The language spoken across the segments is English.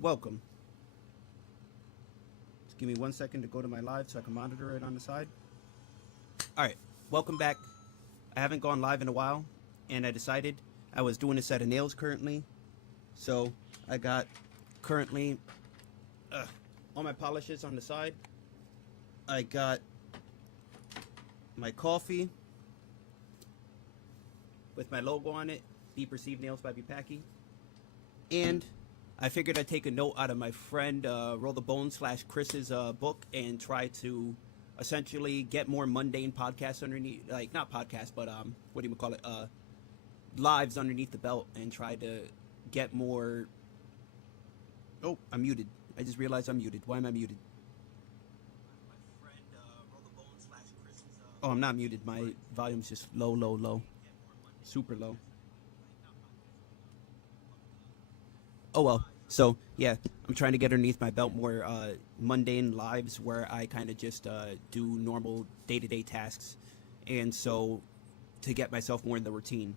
Welcome. Just give me 1 second to go to my live so I can monitor it on the side. Alright, welcome back. I haven't gone live in a while, and I decided I was doing a set of nails currently. So I got currently all my polishes on the side. I got my coffee with my logo on it, Be Perceived Nails by BPackyy. And I figured I'd take a note out of my friend Roll the Bones / Chris's book and try to essentially get more mundane podcasts underneath, like not podcasts, but what do you call it, lives underneath the belt, and try to get more. Oh, I'm muted. I just realized I'm muted. Why am I muted? Oh, I'm not muted. My volume's just low, super low. Oh well. So yeah, I'm trying to get underneath my belt more mundane lives where I kind of just do normal day-to-day tasks, and so to get myself more in the routine.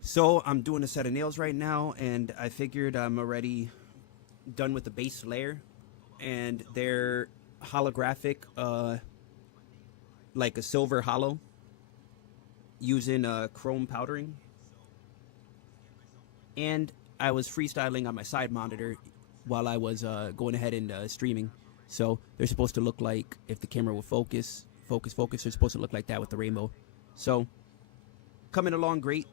So I'm doing a set of nails right now, and I figured I'm already done with the base layer, and they're holographic, like a silver hollow, using chrome powdering. And I was freestyling on my side monitor while I was going ahead and streaming. So they're supposed to look like, if the camera will focus, they're supposed to look like that with the rainbow. So coming along great.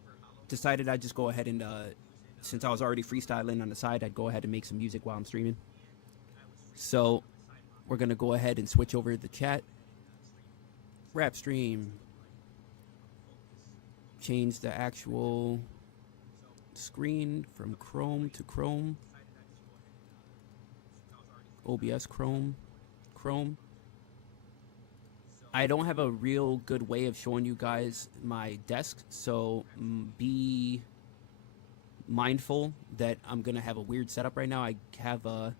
Decided I'd just go ahead and, since I was already freestyling on the side, I'd go ahead and make some music while I'm streaming. So we're going to go ahead and switch over to the chat. Rap stream. Change the actual screen from Chrome to Chrome. OBS Chrome. I don't have a real good way of showing you guys my desk, so be mindful that I'm gonna have a weird setup right now. I have a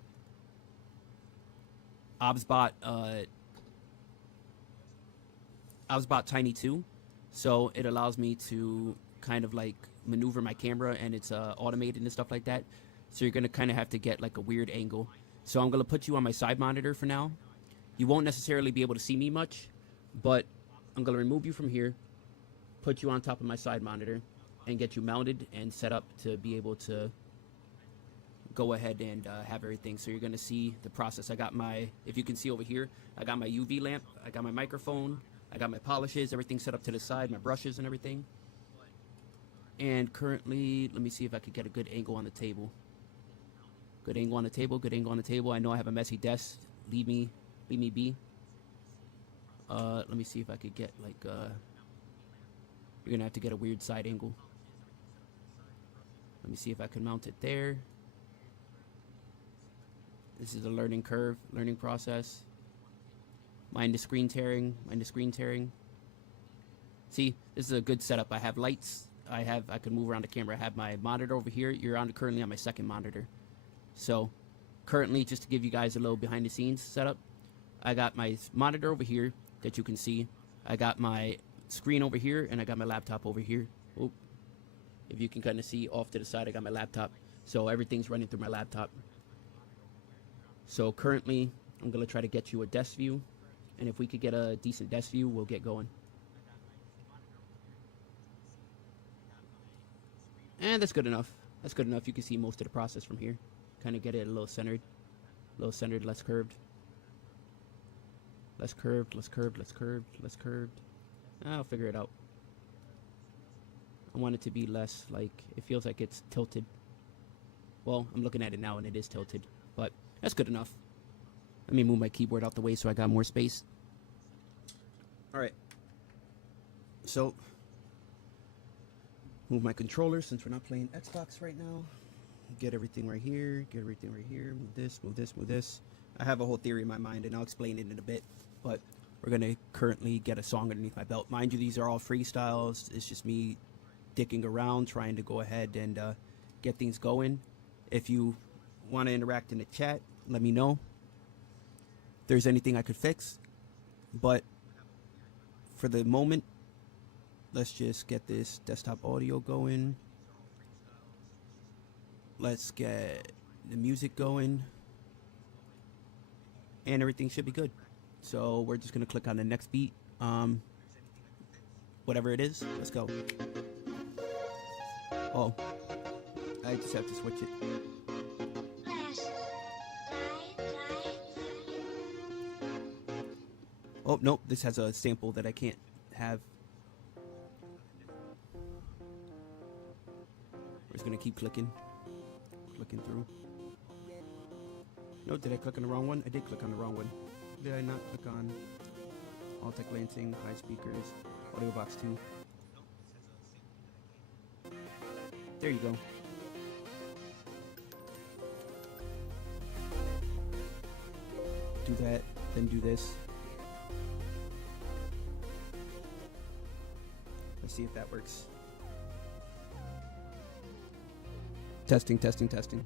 OBSBot Tiny 2, so it allows me to kind of like maneuver my camera, and it's automated and stuff like that. So you're gonna kind of have to get like a weird angle. So I'm gonna put you on my side monitor for now. You won't necessarily be able to see me much, but I'm gonna remove you from here, put you on top of my side monitor, and get you mounted and set up to be able to go ahead and have everything. So you're gonna see the process. I got my, if you can see over here, I got my UV lamp, I got my microphone, I got my polishes, everything set up to the side, my brushes and everything. And currently, let me see if I could get a good angle on the table. Good angle on the table. I know I have a messy desk. Leave me be. Let me see if I could get like you're gonna have to get a weird side angle. Let me see if I can mount it there. This is a learning curve, learning process. Mind the screen tearing. See, this is a good setup. I have lights. I can move around the camera. I have my monitor over here. You're currently on my second monitor. So currently, just to give you guys a little behind the scenes setup, I got my monitor over here that you can see. I got my screen over here, and I got my laptop over here. Oh, if you can kind of see off to the side, I got my laptop. So everything's running through my laptop. So currently, I'm going to try to get you a desk view. And if we could get a decent desk view, we'll get going. And that's good enough. You can see most of the process from here. Kind of get it a little centered, less curved. Less curved. I'll figure it out. I want it to be less, like, it feels like it's tilted. Well, I'm looking at it now and it is tilted, but that's good enough. Let me move my keyboard out the way so I got more space. Alright. So, move my controller since we're not playing Xbox right now. Get everything right here. Move this. I have a whole theory in my mind, and I'll explain it in a bit. But we're going to currently get a song underneath my belt. Mind you, these are all freestyles. It's just me dicking around, trying to go ahead and get things going. If you want to interact in the chat, let me know. If there's anything I could fix. But for the moment, let's just get this desktop audio going. Let's get the music going, and everything should be good. So we're just gonna click on the next beat, whatever it is. Let's go. Oh, I just have to switch it. Oh, nope, this has a sample that I can't have. We're just gonna keep clicking through. No, did I click on the wrong one? I did click on the wrong one. Did I not click on Altec Lansing, high speakers, audio box 2? There you go. Do that, then do this. Let's see if that works. Testing, testing, testing.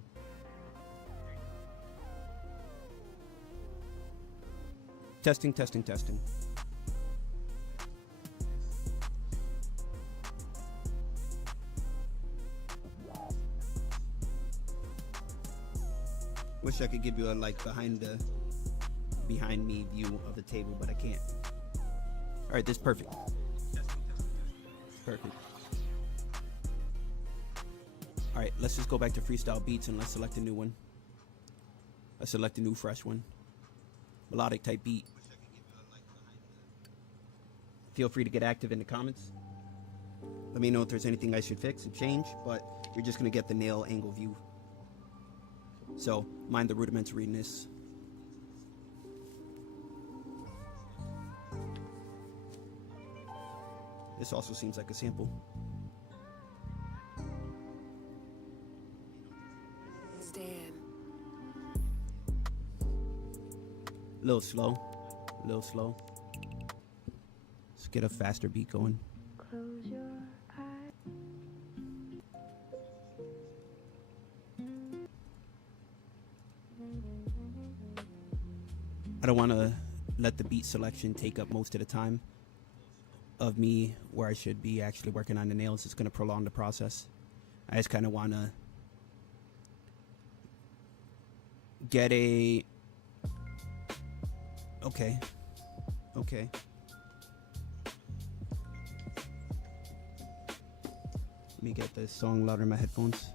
Testing, testing, testing. Wish I could give you a like behind me view of the table, but I can't. All right, this is perfect. Perfect. All right, let's just go back to freestyle beats and let's select a new one. Let's select a new fresh one. Melodic type beat. Feel free to get active in the comments. Let me know if there's anything I should fix and change, but you're just gonna get the nail angle view. So mind the rudiments reading this. This also seems like a sample. A little slow, a little slow. Let's get a faster beat going. Close your eyes. I don't want to let the beat selection take up most of the time of me where I should be actually working on the nails. It's going to prolong the process. I just kind of want to get a... Okay. Okay. Let me get this song louder in my headphones.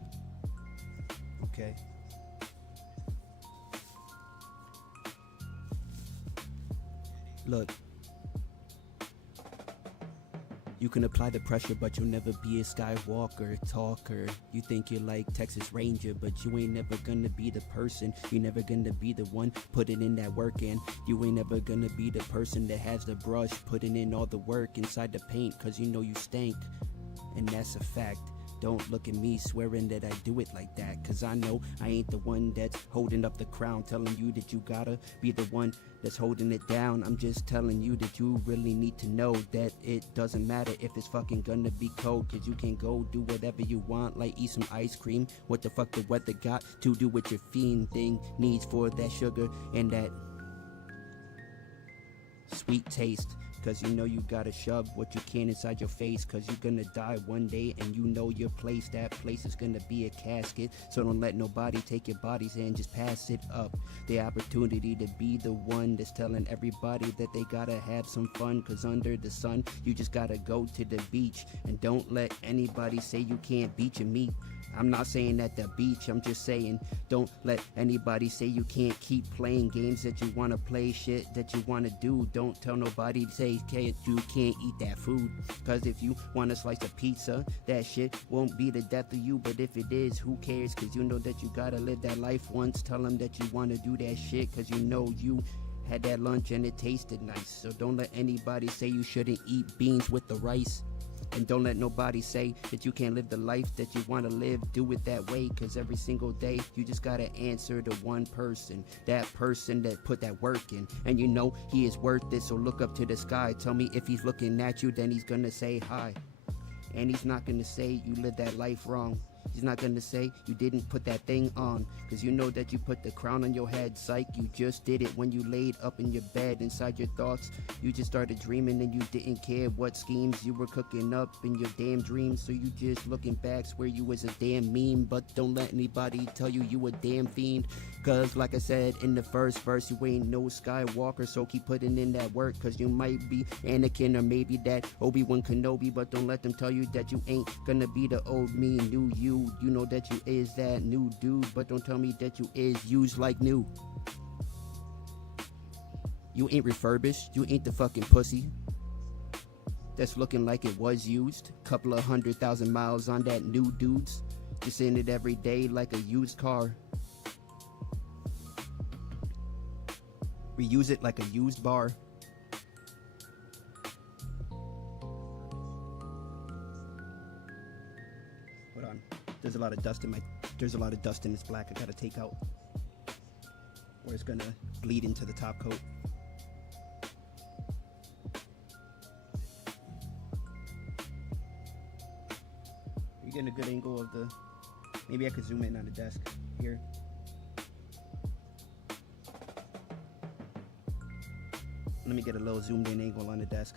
Okay. Look. You can apply the pressure, but you'll never be a skywalker, talker. You think you're like Texas Ranger, but you ain't never gonna be the person. You're never gonna be the one putting in that work, and you ain't never gonna be the person that has the brush putting in all the work inside the paint, cause you know you stank, and that's a fact. Don't look at me swearing that I do it like that, cause I know I ain't the one that's holding up the crown, telling you that you gotta be the one that's holding it down. I'm just telling you that you really need to know that it doesn't matter if it's fucking gonna be cold, cause you can go do whatever you want, like eat some ice cream. What the fuck the weather got to do with your fiend thing needs for that sugar and that sweet taste? Cause you know you gotta shove what you can inside your face, cause you're gonna die one day and you know your place. That place is gonna be a casket, so don't let nobody take your bodies and just pass it up. The opportunity to be the one that's telling everybody that they gotta have some fun, cause under the sun you just gotta go to the beach. And don't let anybody say you can't beat your meat. I'm not saying at the beach, I'm just saying don't let anybody say you can't keep playing games that you want to play, shit that you want to do. Don't tell nobody to say you can't eat that food, cause if you want a slice of pizza, that shit won't be the death of you. But if it is, who cares, cause you know that you gotta live that life once. Tell them that you want to do that shit, cause you know you had that lunch and it tasted nice. So don't let anybody say you shouldn't eat beans with the rice. And don't let nobody say that you can't live the life that you want to live. Do it that way, cause every single day you just gotta answer to one person. That person that put that work in, and you know he is worth it. So look up to the sky. Tell me if he's looking at you, then he's gonna say hi. And he's not gonna say you lived that life wrong. He's not gonna say you didn't put that thing on, cause you know that you put the crown on your head. Psych, you just did it when you laid up in your bed. Inside your thoughts, you just started dreaming and you didn't care what schemes you were cooking up in your damn dreams. So you just looking back swear you was a damn meme. But don't let anybody tell you you a damn fiend, cause like I said in the first verse, you ain't no Skywalker. So keep putting in that work, cause you might be Anakin or maybe that Obi-Wan Kenobi. But don't let them tell you that you ain't gonna be the old me, new you. You know that you is that new dude, but don't tell me that you is used like new. You ain't refurbished, you ain't the fucking pussy that's looking like it was used. Couple of 100,000 miles on that new dudes, just in it every day like a used car. Reuse it like a used bar. Hold on. There's a lot of dust in this black I gotta take out, or it's gonna bleed into the top coat. You getting a good angle of the, maybe I could zoom in on the desk here. Let me get a little zoomed in angle on the desk.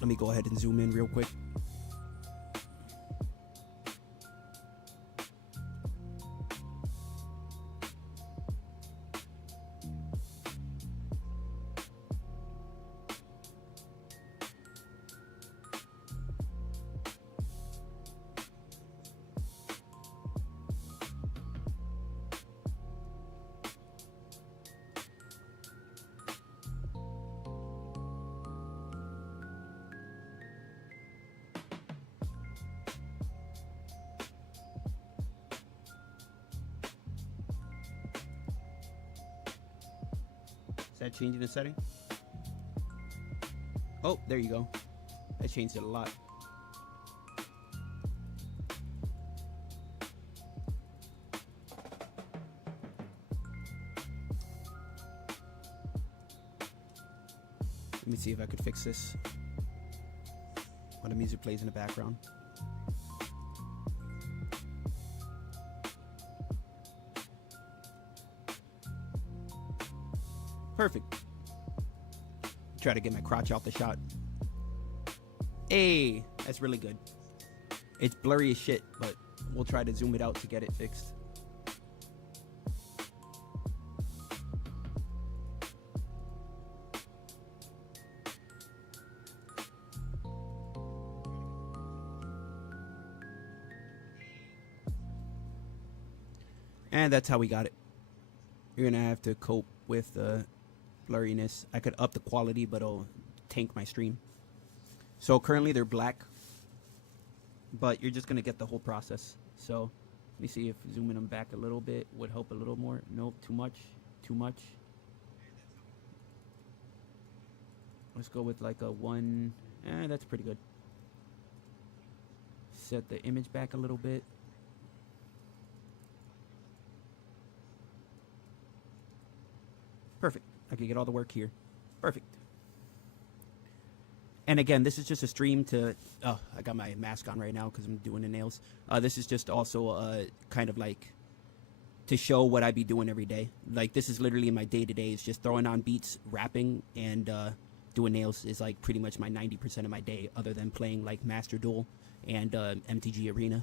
Let me go ahead and zoom in real quick. Is that changing the setting? Oh, there you go. That changed it a lot. Let me see if I could fix this while the music plays in the background. Perfect. Try to get my crotch off the shot. Hey, that's really good. It's blurry as shit, but we'll try to zoom it out to get it fixed. And that's how we got it. You're gonna have to cope with the blurriness. I could up the quality, but it'll tank my stream. So currently they're black, but you're just gonna get the whole process. So let me see if zooming them back a little bit would help a little more. Nope, too much, too much. Let's go with like a 1. That's pretty good. Set the image back a little bit. Perfect. I can get all the work here. Perfect. And again, this is just a stream to... Oh, I got my mask on right now because I'm doing the nails. This is just also kind of like to show what I be doing every day. Like, this is literally my day-to-day. It's just throwing on beats, rapping, and doing nails is like pretty much my 90% of my day, other than playing like Master Duel and MTG Arena.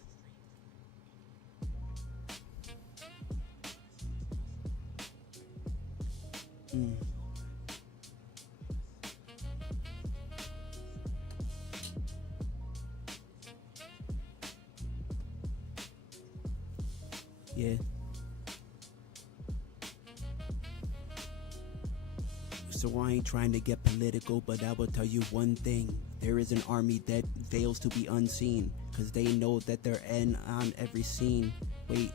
Yeah. So I ain't trying to get political, but I will tell you one thing. There is an army that fails to be unseen, cause they know that they're on every scene. Wait,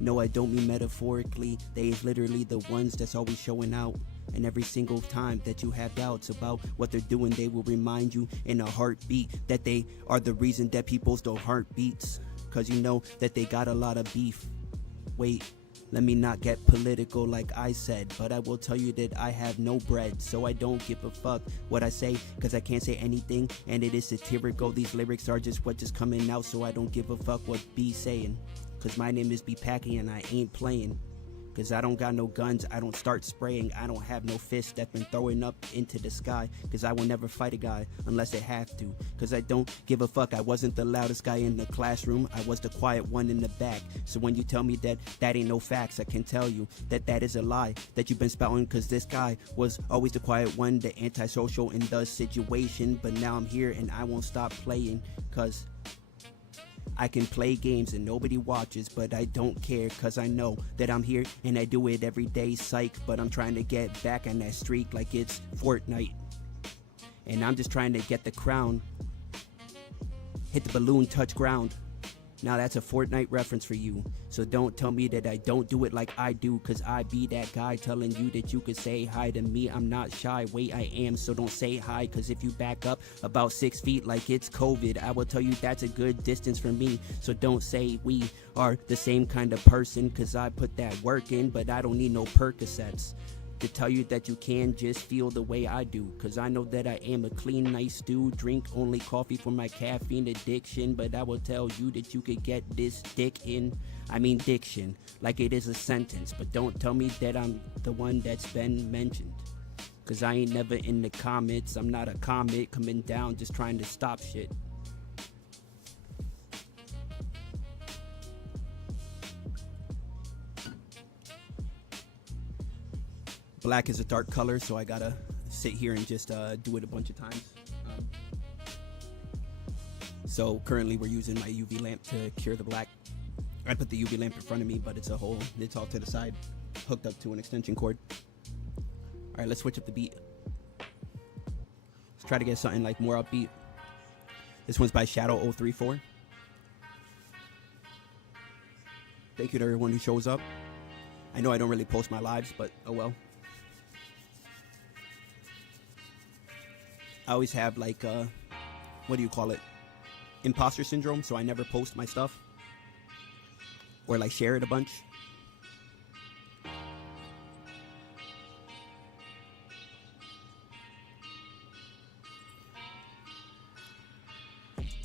no, I don't mean metaphorically. They is literally the ones that's always showing out. And every single time that you have doubts about what they're doing, they will remind you in a heartbeat that they are the reason that people's heart beats. Cause you know that they got a lot of beef. Wait, Let me not get political like I said, but I will tell you that I have no bread, so I don't give a fuck what I say, cause I can't say anything, and it is satirical. These lyrics are just what just coming out, so I don't give a fuck what B saying, cause my name is BPackyy and I ain't playing. Cause I don't got no guns, I don't start spraying, I don't have no fists that been throwing up into the sky. Cause I will never fight a guy unless I have to. Cause I don't give a fuck, I wasn't the loudest guy in the classroom, I was the quiet one in the back. So when you tell me that that ain't no facts, I can tell you that that is a lie that you've been spouting. Cause this guy was always the quiet one, the antisocial in the situation. But now I'm here and I won't stop playing, cause I can play games and nobody watches, but I don't care, cause I know that I'm here and I do it every day, psych. But I'm trying to get back on that streak like it's Fortnite, and I'm just trying to get the crown. Hit the balloon, touch ground. Now that's a Fortnite reference for you, so don't tell me that I don't do it like I do, cause I be that guy telling you that you could say hi to me. I'm not shy, wait I am, so don't say hi, cause if you back up about 6 feet like it's COVID, I will tell you that's a good distance for me. So don't say we are the same kind of person, cause I put that work in, but I don't need no Percocets to tell you that you can just feel the way I do. Cause I know that I am a clean, nice dude, drink only coffee for my caffeine addiction. But I will tell you that you could get this diction, like it is a sentence. But don't tell me that I'm the one that's been mentioned, cause I ain't never in the comments. I'm not a comet coming down just trying to stop shit. Black is a dark color, so I gotta sit here and just do it a bunch of times. So currently we're using my UV lamp to cure the black. I put the UV lamp in front of me, but it's off to the side, hooked up to an extension cord. All right, let's switch up the beat. Let's try to get something like more upbeat. This one's by Shadow034. Thank you to everyone who shows up. I know I don't really post my lives, but oh well. I always have like, what do you call it? Imposter syndrome, so I never post my stuff. Or like share it a bunch.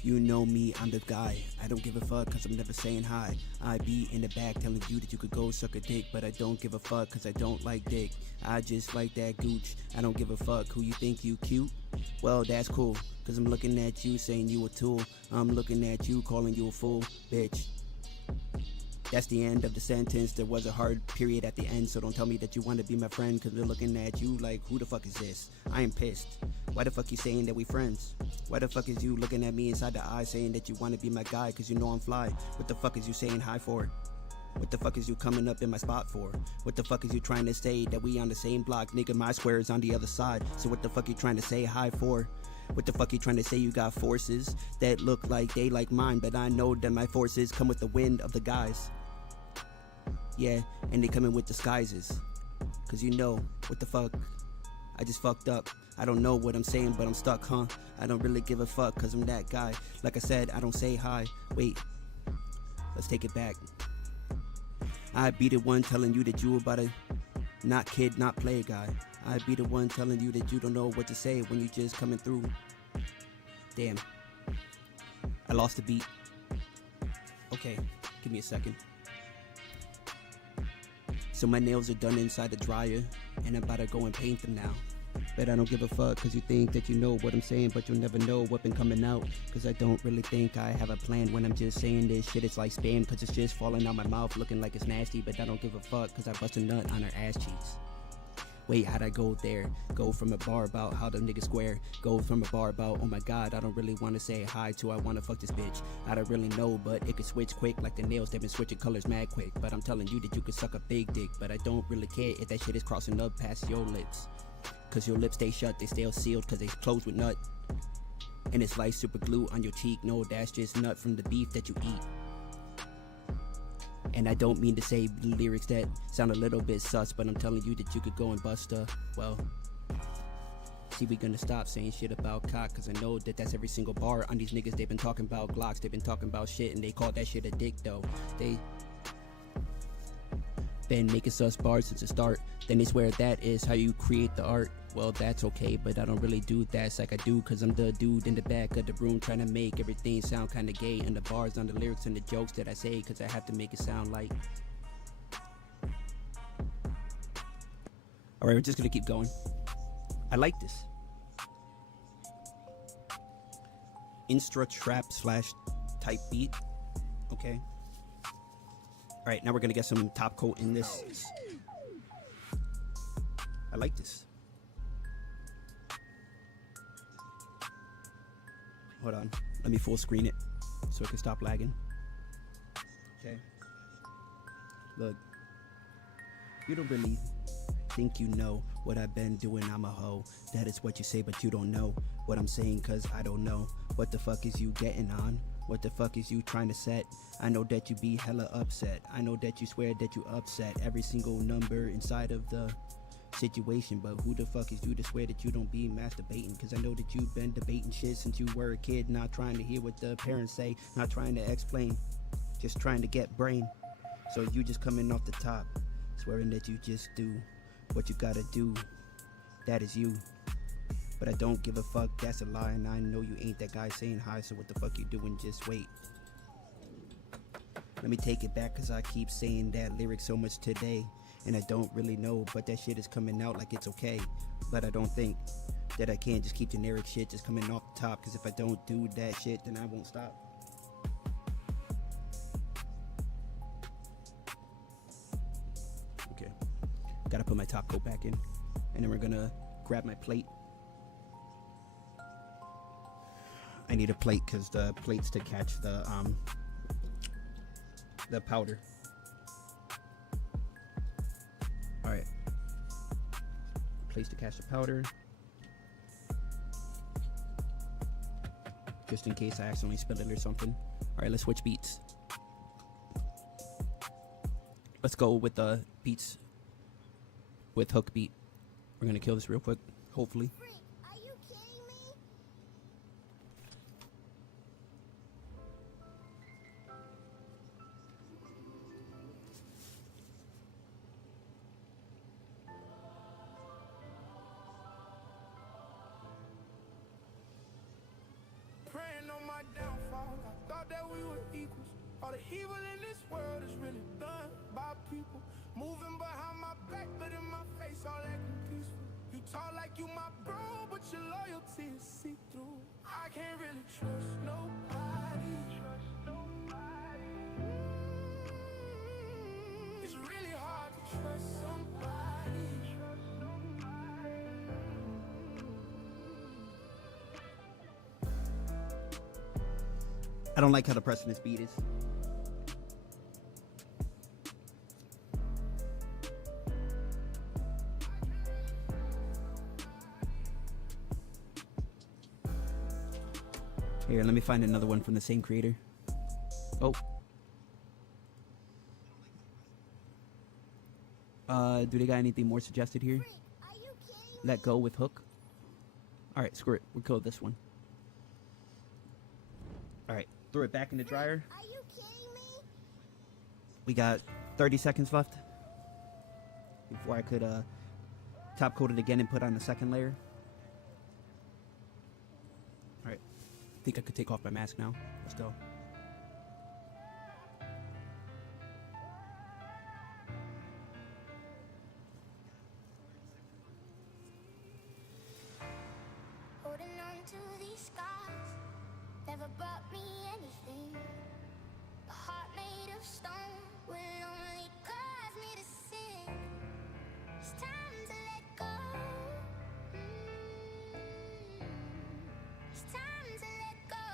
You know me, I'm the guy. I don't give a fuck cause I'm never saying hi. I be in the back telling you that you could go suck a dick, but I don't give a fuck cause I don't like dick. I just like that gooch. I don't give a fuck who you think you cute. Well, that's cool, cause I'm looking at you saying you a tool. I'm looking at you calling you a fool, bitch. That's the end of the sentence. There was a hard period at the end, so don't tell me that you want to be my friend, cause they're looking at you like, who the fuck is this? I am pissed. Why the fuck you saying that we friends? Why the fuck is you looking at me inside the eye saying that you want to be my guy cause you know I'm fly? What the fuck is you saying hi for? What the fuck is you coming up in my spot for? What the fuck is you trying to say that we on the same block? Nigga, my square is on the other side, so what the fuck you trying to say hi for? What the fuck you trying to say you got forces that look like they like mine, but I know that my forces come with the wind of the guys. Yeah, and they come in with disguises, cause you know, what the fuck, I just fucked up. I don't know what I'm saying, but I'm stuck, huh? I don't really give a fuck, cause I'm that guy. Like I said, I don't say hi. Wait, let's take it back. I be the one telling you that you about a not kid, not play guy. I be the one telling you that you don't know what to say when you just coming through. Damn, I lost the beat. Okay, give me a second. So my nails are done inside the dryer, and I'm about to go and paint them now. But I don't give a fuck, cause you think that you know what I'm saying, but you'll never know what been coming out. Cause I don't really think I have a plan when I'm just saying this shit. It's like spam, cause it's just falling out my mouth looking like it's nasty. But I don't give a fuck, cause I bust a nut on her ass cheeks. Wait, how'd I go there? Go from a bar about how the nigga square. Go from a bar about, oh my god, I don't really wanna say hi to, I wanna fuck this bitch. I don't really know, but it could switch quick like the nails, they've been switching colors mad quick. But I'm telling you that you could suck a big dick, but I don't really care if that shit is crossing up past your lips. Cause your lips stay shut, they stay sealed cause they closed with nut. And it's like super glue on your cheek, no, that's just nut from the beef that you eat. And I don't mean to say lyrics that sound a little bit sus, but I'm telling you that you could go and bust well, see, we gonna stop saying shit about cock, cause I know that that's every single bar on these niggas. They've been talking about Glocks, they've been talking about shit, and they call that shit a dick though. been making sus bars since the start. Then they swear that is how you create the art. Well, that's okay, but I don't really do that. It's like I do, cause I'm the dude in the back of the room trying to make everything sound kinda gay. And the bars on the lyrics and the jokes that I say, cause I have to make it sound like. Alright, we're just gonna keep going. I like this. Instra trap / type beat. Okay. Alright, now we're gonna get some top coat in this. I like this. Hold on. Let me full screen it so it can stop lagging. Okay. Look. You don't really think you know what I've been doing. I'm a hoe. That is what you say, but you don't know what I'm saying, cause I don't know. What the fuck is you getting on? What the fuck is you trying to set? I know that you be hella upset. I know that you swear that you upset every single number inside of the situation, but who the fuck is you to swear that you don't be masturbating? Cause I know that you've been debating shit since you were a kid, not trying to hear what the parents say, not trying to explain, just trying to get brain. So you just coming off the top, swearing that you just do what you gotta do. That is you. But I don't give a fuck, that's a lie, and I know you ain't that guy saying hi, so what the fuck you doing? Just wait. Let me take it back, cause I keep saying that lyric so much today, and I don't really know, but that shit is coming out like it's okay. But I don't think that I can just keep generic shit just coming off the top, cause if I don't do that shit, then I won't stop. Okay, gotta put my top coat back in, and then we're gonna grab my plate. I need a plate because the plates to catch the powder. All right, plates to catch the powder, just in case I accidentally spill it or something. All right, let's switch beats. Let's go with the beats with hook beat. We're gonna kill this real quick, hopefully. Praying on my downfall, I thought that we were equals. All the evil in this world is really done by people. Moving behind my back, but in my face, all acting peaceful. You talk like you my bro, but your loyalty is see-through. I can't really trust nobody. It's really hard to trust somebody. I don't like how the pressing this beat is. Here, let me find another one from the same creator. Oh. Do they got anything more suggested here? Let go with hook. Alright, screw it. We'll kill this one. Alright, throw it back in the dryer. Are you kidding me? We got 30 seconds left before I could top coat it again and put on the second layer. Alright, I think I could take off my mask now. Let's go. Holding on to these scars never brought me anything. A heart made of stone will only cause me to sin. It's time to let go. It's time to let go.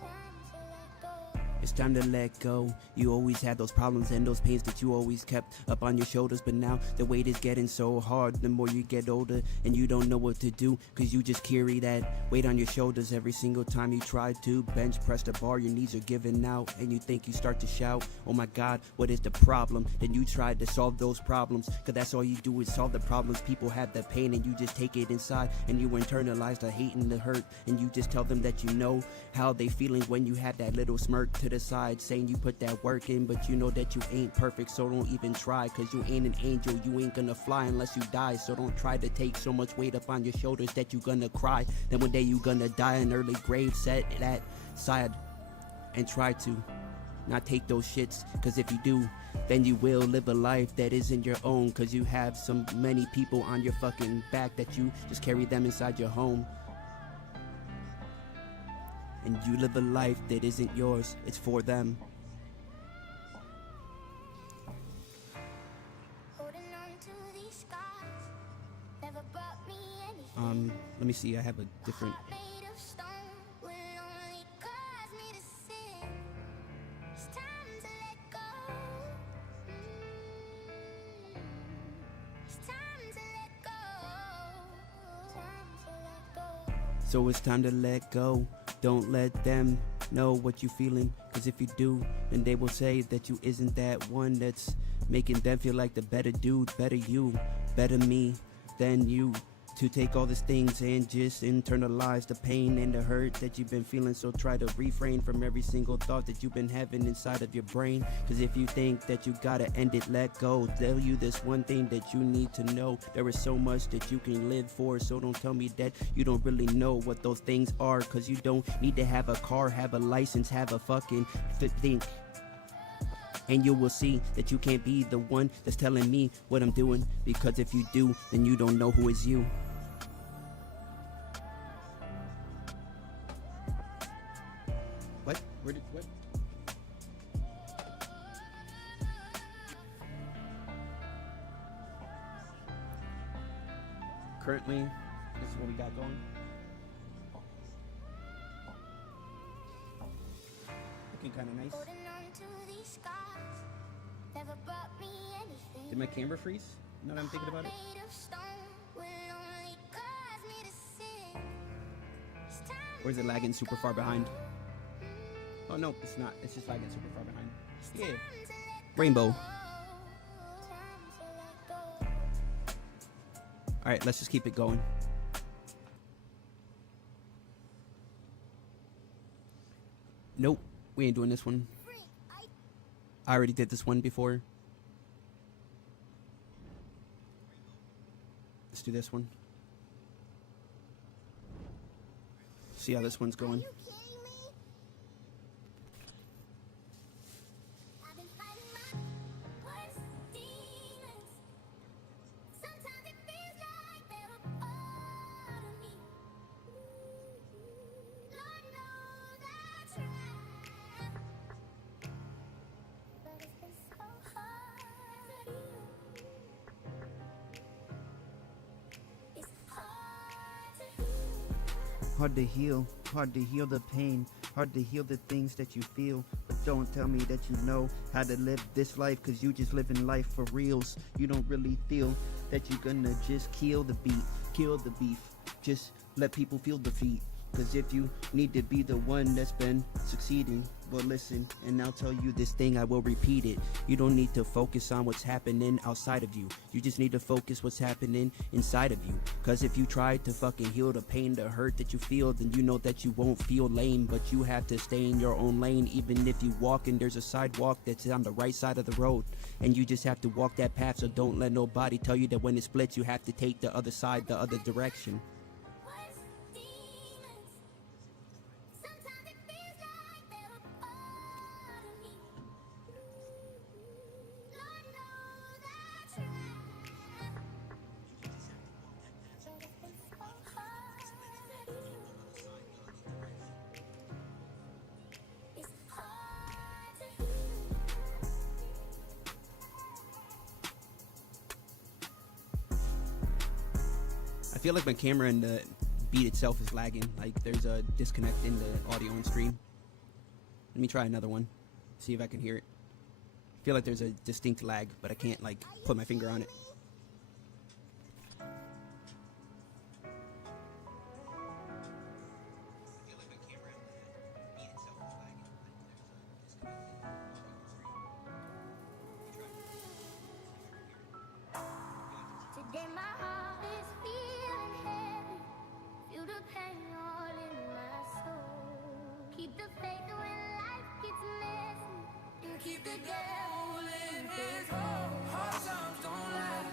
Time to let go. It's time to let go. You always had those problems and those pains that you always kept up on your shoulders, but now the weight is getting so hard the more you get older, and you don't know what to do because you just carry that weight on your shoulders every single time you try to bench press the bar. Your knees are giving out and you think you start to shout, oh my god, what is the problem? Then you try to solve those problems, because that's all you do is solve the problems. People have the pain and you just take it inside, and you internalize the hate and the hurt, and you just tell them that you know how they feeling when you have that little smirk to aside, saying you put that work in, but you know that you ain't perfect, so don't even try, cause you ain't an angel, you ain't gonna fly unless you die. So don't try to take so much weight up on your shoulders that you gonna cry. Then one day you gonna die an early grave. Set that side and try to not take those shits, cause if you do, then you will live a life that isn't your own, cause you have so many people on your fucking back that you just carry them inside your home. And you live a life that isn't yours, it's for them. Holding on to these scars, never brought me anything. Let me see, I have a different. Heart made of stone will only cause me to sin. It's time to let go. It's time to let go. Time to let go. So it's time to let go. Don't let them know what you feeling, cause if you do, then they will say that you isn't that one that's making them feel like the better dude, better you, better me than you. To take all these things and just internalize the pain and the hurt that you've been feeling. So try to refrain from every single thought that you've been having inside of your brain, cause if you think that you gotta end it, let go. Tell you this one thing that you need to know: there is so much that you can live for. So don't tell me that you don't really know what those things are, cause you don't need to have a car, have a license, have a fucking think. And you will see that you can't be the one that's telling me what I'm doing, because if you do, then you don't know who is you. What? Where did what? Currently, this is what we got going. Looking kind of nice. Holding on to these scars, never brought me anything. Did my camera freeze? Now that I'm thinking about it. Heart made of stone will only cause me to sin. It's time Or is it to lagging let super far go. behind? Oh no, it's not. It's just lagging super far behind. Yeah. Time to let Rainbow. go. Time to let go. Alright, let's just keep it going. Nope, we ain't doing this one. I already did this one before. Let's do this one. See how this one's Are going. you kidding me? I've been fighting my worst demons. Sometimes it feels like they're a part of me. Lord knows I try, but it's been so hard to heal. It's hard to heal. Hard to heal the pain, hard to heal the things that you feel. But don't tell me that you know how to live this life, cause you just living life for reals. You don't really feel that you're gonna just kill the beat, kill the beef. Just let people feel defeat. Cause if you need to be the one that's been succeeding, well listen, and I'll tell you this thing, I will repeat it. You don't need to focus on what's happening outside of you. You just need to focus what's happening inside of you. Cause if you try to fucking heal the pain, the hurt that you feel, then you know that you won't feel lame. But you have to stay in your own lane. Even if you walk and there's a sidewalk that's on the right side of the road, and you just have to walk that path. So don't let nobody tell you that when it splits you have to take the other side, the other direction. worst demons. Sometimes it feels like they're a part of me. Lord knows I try, but it's been so hard to heal. It's hard to heal. I feel like my camera and the beat itself is lagging. Like there's a disconnect in the audio and stream. Let me try another one. See if I can hear it. I feel like there's a distinct lag, but I can't like put my finger on it. Today my heart is feeling heavy. Feel the pain all in my soul. Keep the faith when life gets messy. keep the devil in his hole. Hard times don't last.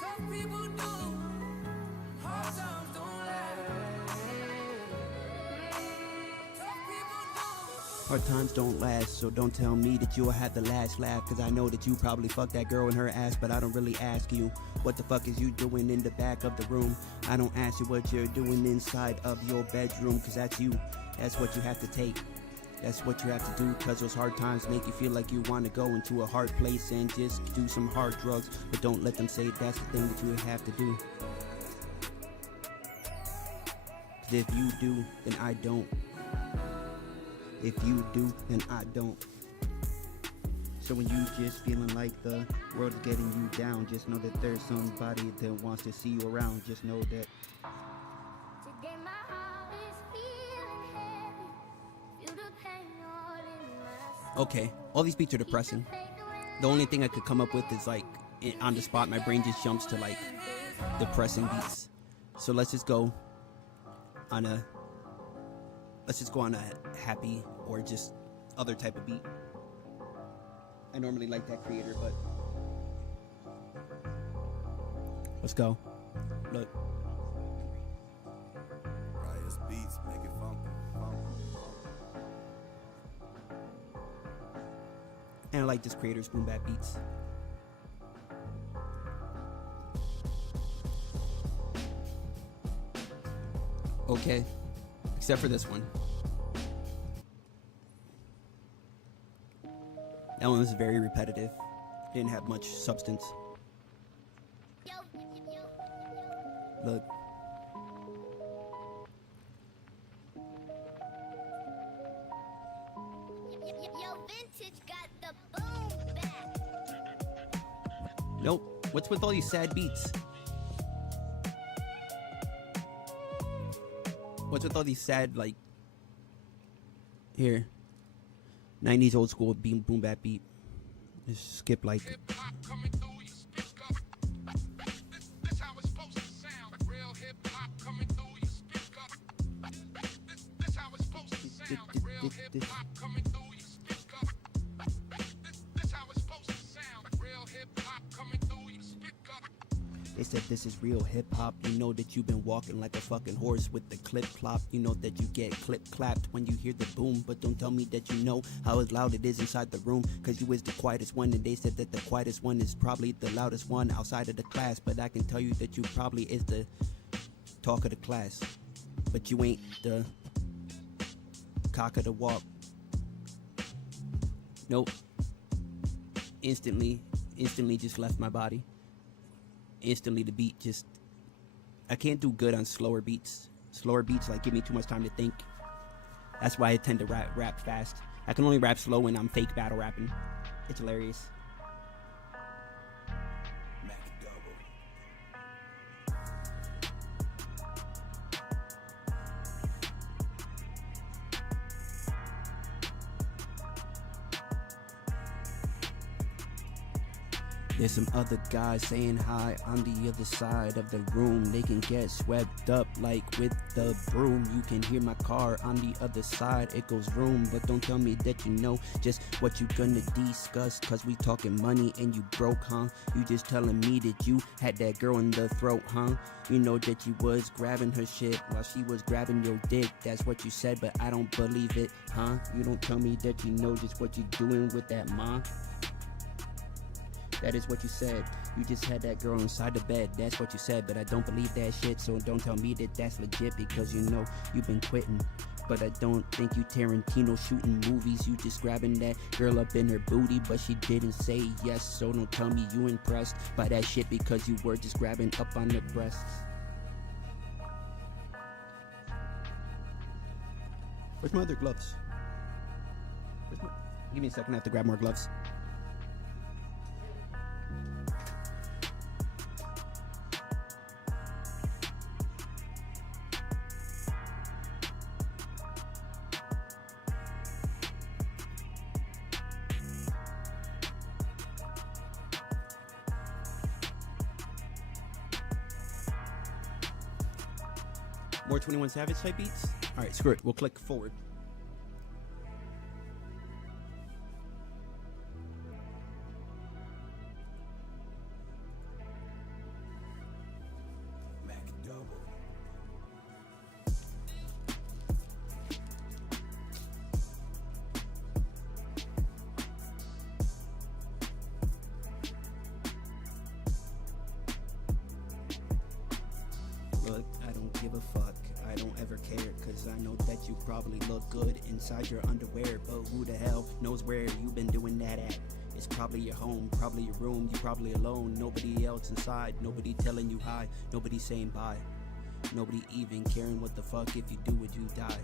Tough people do. Hard times don't last. Tough people do. Hard times don't last, so don't tell me that you'll have the last laugh. Cause I know that you probably fucked that girl in her ass, but I don't really ask you what the fuck is you doing in the back of the room. I don't ask you what you're doing inside of your bedroom, cause that's you. That's what you have to take. That's what you have to do, cause those hard times make you feel like you want to go into a hard place and just do some hard drugs. But don't let them say that's the thing that you have to do. Cause if you do, then I don't. If you do, then I don't. So when you just feeling like the world is getting you down, just know that there's somebody that wants to see you around. Just know that. Today my heart is feeling heavy. Feel the pain all in my soul. Okay, all these beats are depressing. The only thing I could come up with is like on the spot, my brain just jumps to like depressing beats. So let's just go on a happy or just other type of beat. I normally like that creator, but let's go. Look. Riot's beats make it funky. And I like this creator's boom bap beats. Okay, except for this one. That one was very repetitive. Didn't have much substance. Yo, yo, yo, Look. yo, vintage got the boom back. Nope. What's with all these sad beats? What's with all these sad, like, here, 90s old school boom bap beat? Just skip like. Hip-hop coming through your speaker. This how it's supposed to sound. Real hip-hop coming through your speaker. This how it's supposed to sound. Real hip-hop coming through your speaker. This how it's supposed to sound. Real hip-hop coming through your speaker. They said this is real hip hop. You know that you've been walking like a fucking horse with the clip clop. You know that you get clip clapped when you hear the boom. But don't tell me that you know how loud it is inside the room. Cause you is the quietest one. And they said that the quietest one is probably the loudest one outside of the class. But I can tell you that you probably is the talk of the class. But you ain't the cock of the walk. Nope. Instantly just left my body. Instantly the beat just, I can't do good on slower beats. Slower beats like give me too much time to think. That's why I tend to rap fast. I can only rap slow when I'm fake battle rapping. It's hilarious. Mac double. There's some other guys saying hi on the other side of the room. They can get swept up like with the broom. You can hear my car on the other side. It goes vroom, but don't tell me that you know just what you gonna discuss. Cause we talking money and you broke, huh? You just telling me that you had that girl in the throat, huh? You know that you was grabbing her shit while she was grabbing your dick. That's what you said, but I don't believe it, huh? You don't tell me that you know just what you doing with that, ma. That is what you said. You just had that girl inside the bed. That's what you said, but I don't believe that shit. So don't tell me that that's legit because you know you've been quitting. But I don't think you Tarantino shooting movies. You just grabbing that girl up in her booty, but she didn't say yes. So don't tell me you impressed by that shit because you were just grabbing up on the breasts. Where's my other gloves? Give me a second, I have to grab more gloves. More 21 Savage type beats? Alright, screw it. We'll click forward. Cause I know that you probably look good inside your underwear, but who the hell knows where you've been doing that at? It's probably your home, probably your room, you probably alone, nobody else inside, nobody telling you hi, nobody saying bye, nobody even caring what the fuck if you do it, you die.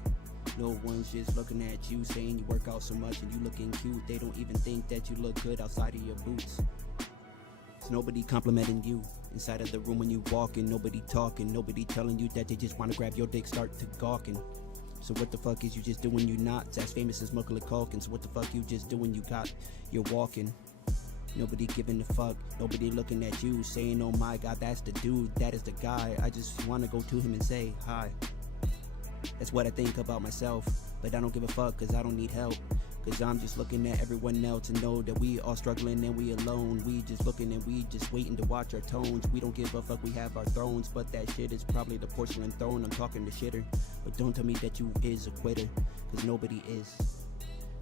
No one's just looking at you saying you work out so much and you looking cute. They don't even think that you look good outside of your boots. It's nobody complimenting you inside of the room when you walking, nobody talking, nobody telling you that they just want to grab your dick, start to gawking. So what the fuck is you just doing? You not as famous as Macaulay Culkin. So what the fuck you just doing? You got, you're walking. Nobody giving a fuck. Nobody looking at you saying, oh my god, that's the dude, that is the guy. I just want to go to him and say hi. That's what I think about myself, but I don't give a fuck cause I don't need help. Cause I'm just looking at everyone else and know that we all struggling and we alone. We just looking and we just waiting to watch our tones. We don't give a fuck, we have our thrones, but that shit is probably the porcelain throne. I'm talking to shitter, but don't tell me that you is a quitter, cause nobody is.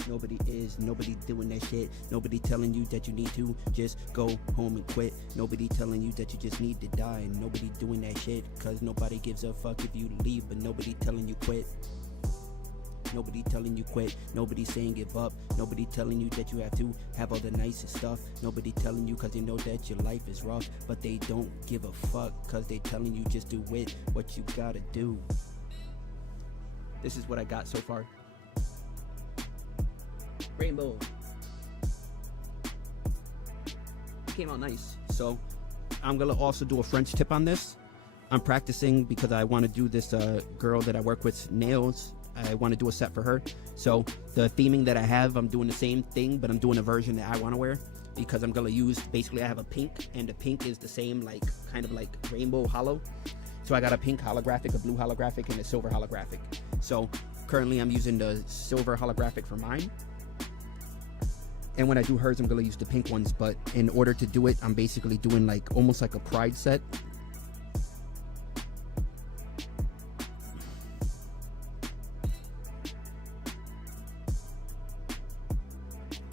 Nobody is, nobody doing that shit. Nobody telling you that you need to just go home and quit. Nobody telling you that you just need to die. And nobody doing that shit, cause nobody gives a fuck if you leave, but nobody telling you quit. Nobody telling you quit, nobody saying give up, nobody telling you that you have to have all the nicest stuff, nobody telling you cause they know that your life is rough, but they don't give a fuck cause they telling you just do it, what you gotta do. This is what I got so far. Rainbow. Came out nice. So I'm gonna also do a French tip on this. I'm practicing because I want to do this girl that I work with nails. I want to do a set for her. So the theming that I have, I'm doing the same thing, but I'm doing a version that I want to wear because I'm gonna use, basically I have a pink, and the pink is the same, like kind of like rainbow hollow. So I got a pink holographic, a blue holographic, and a silver holographic. So currently I'm using the silver holographic for mine. And when I do hers, I'm gonna use the pink ones, but in order to do it, I'm basically doing like almost like a pride set.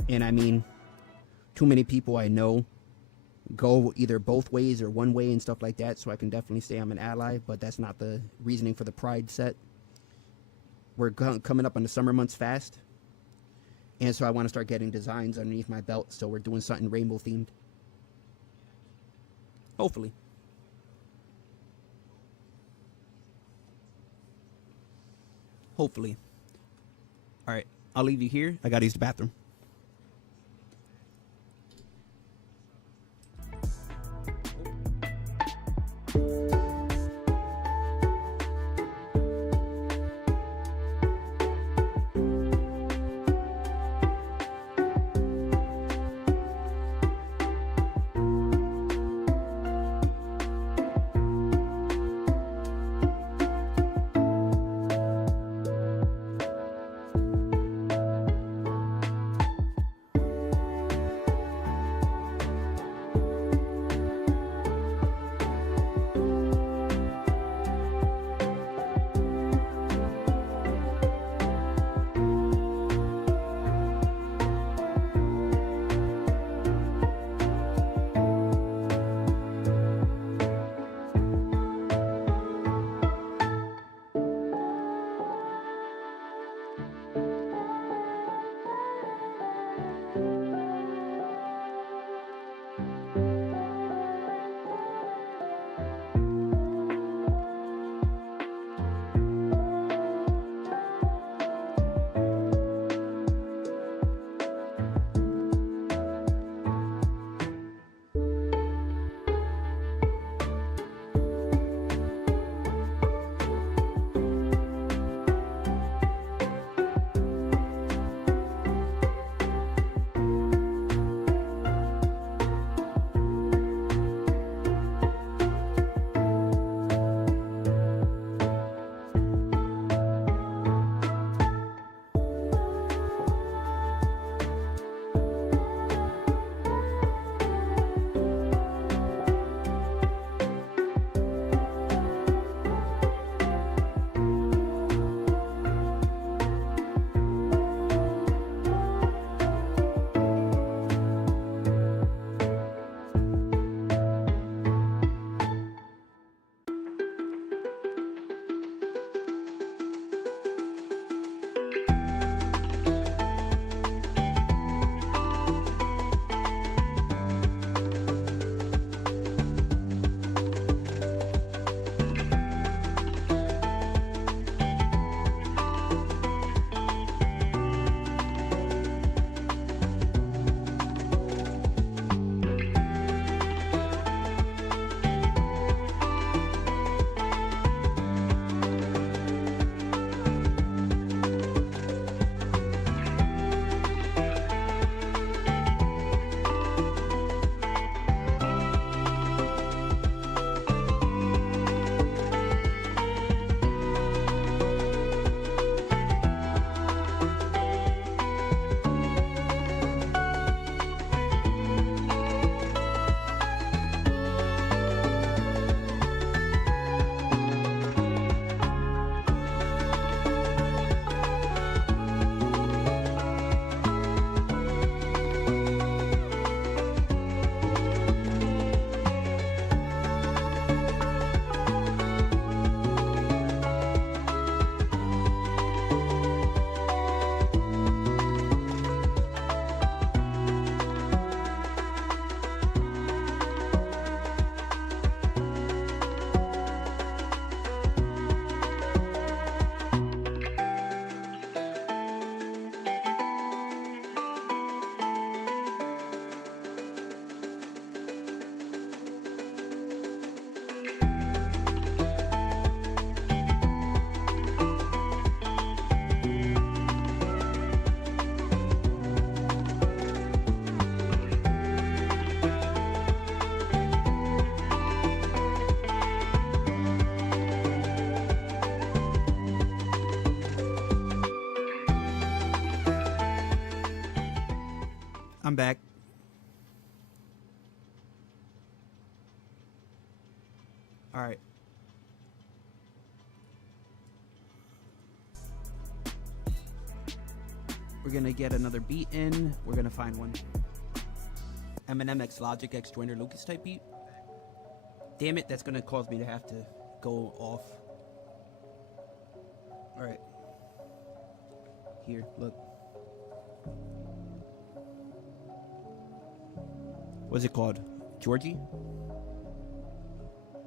And I mean, too many people I know go either both ways or one way and stuff like that, so I can definitely say I'm an ally, but that's not the reasoning for the pride set. We're coming up on the summer months fast, and so I want to start getting designs underneath my belt, so we're doing something rainbow themed. Hopefully. Hopefully. Alright, I'll leave you here. I gotta use the bathroom. I'm back. All right. We're gonna get another beat in. We're gonna find one. Eminem X Logic X Joyner Lucas type beat. Damn it, that's gonna cause me to have to go off. All right. Here, look. What's it called? Georgie?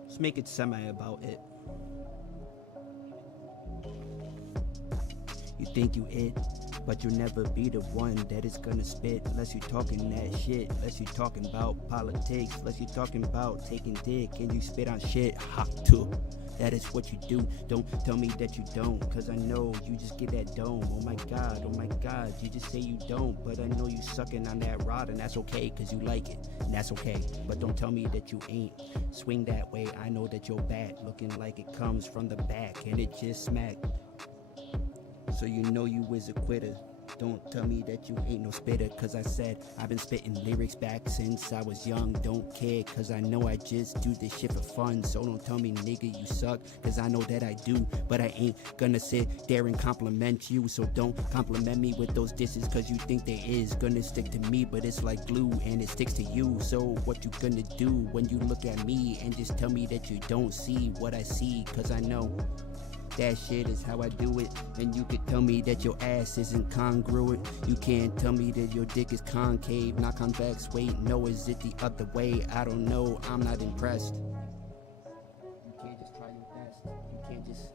Let's make it semi about it. You think you it, but you'll never be the one that is gonna spit. Unless you talking that shit, unless you talking about politics, unless you talking about taking dick and you spit on shit. Ha, too. That is what you do. Don't tell me that you don't, cause I know you just get that dome. Oh my god, you just say you don't, but I know you sucking on that rod, and that's okay, cause you like it, and that's okay. But don't tell me that you ain't. Swing that way, I know that your bat looking like it comes from the back, and it just smacked. So you know you was a quitter. Don't tell me that you ain't no spitter, cause I said I've been spitting lyrics back since I was young. Don't care, cause I know I just do this shit for fun. So don't tell me nigga you suck, cause I know that I do. But I ain't gonna sit there and compliment you. So don't compliment me with those disses, cause you think they is gonna stick to me. But it's like glue and it sticks to you. So what you gonna do when you look at me and just tell me that you don't see what I see? Cause I know that shit is how I do it. And you could tell me that your ass isn't congruent. You can't tell me that your dick is concave, not convex. Wait, no, is it the other way? I don't know, I'm not impressed. You can't just try your best. You can't just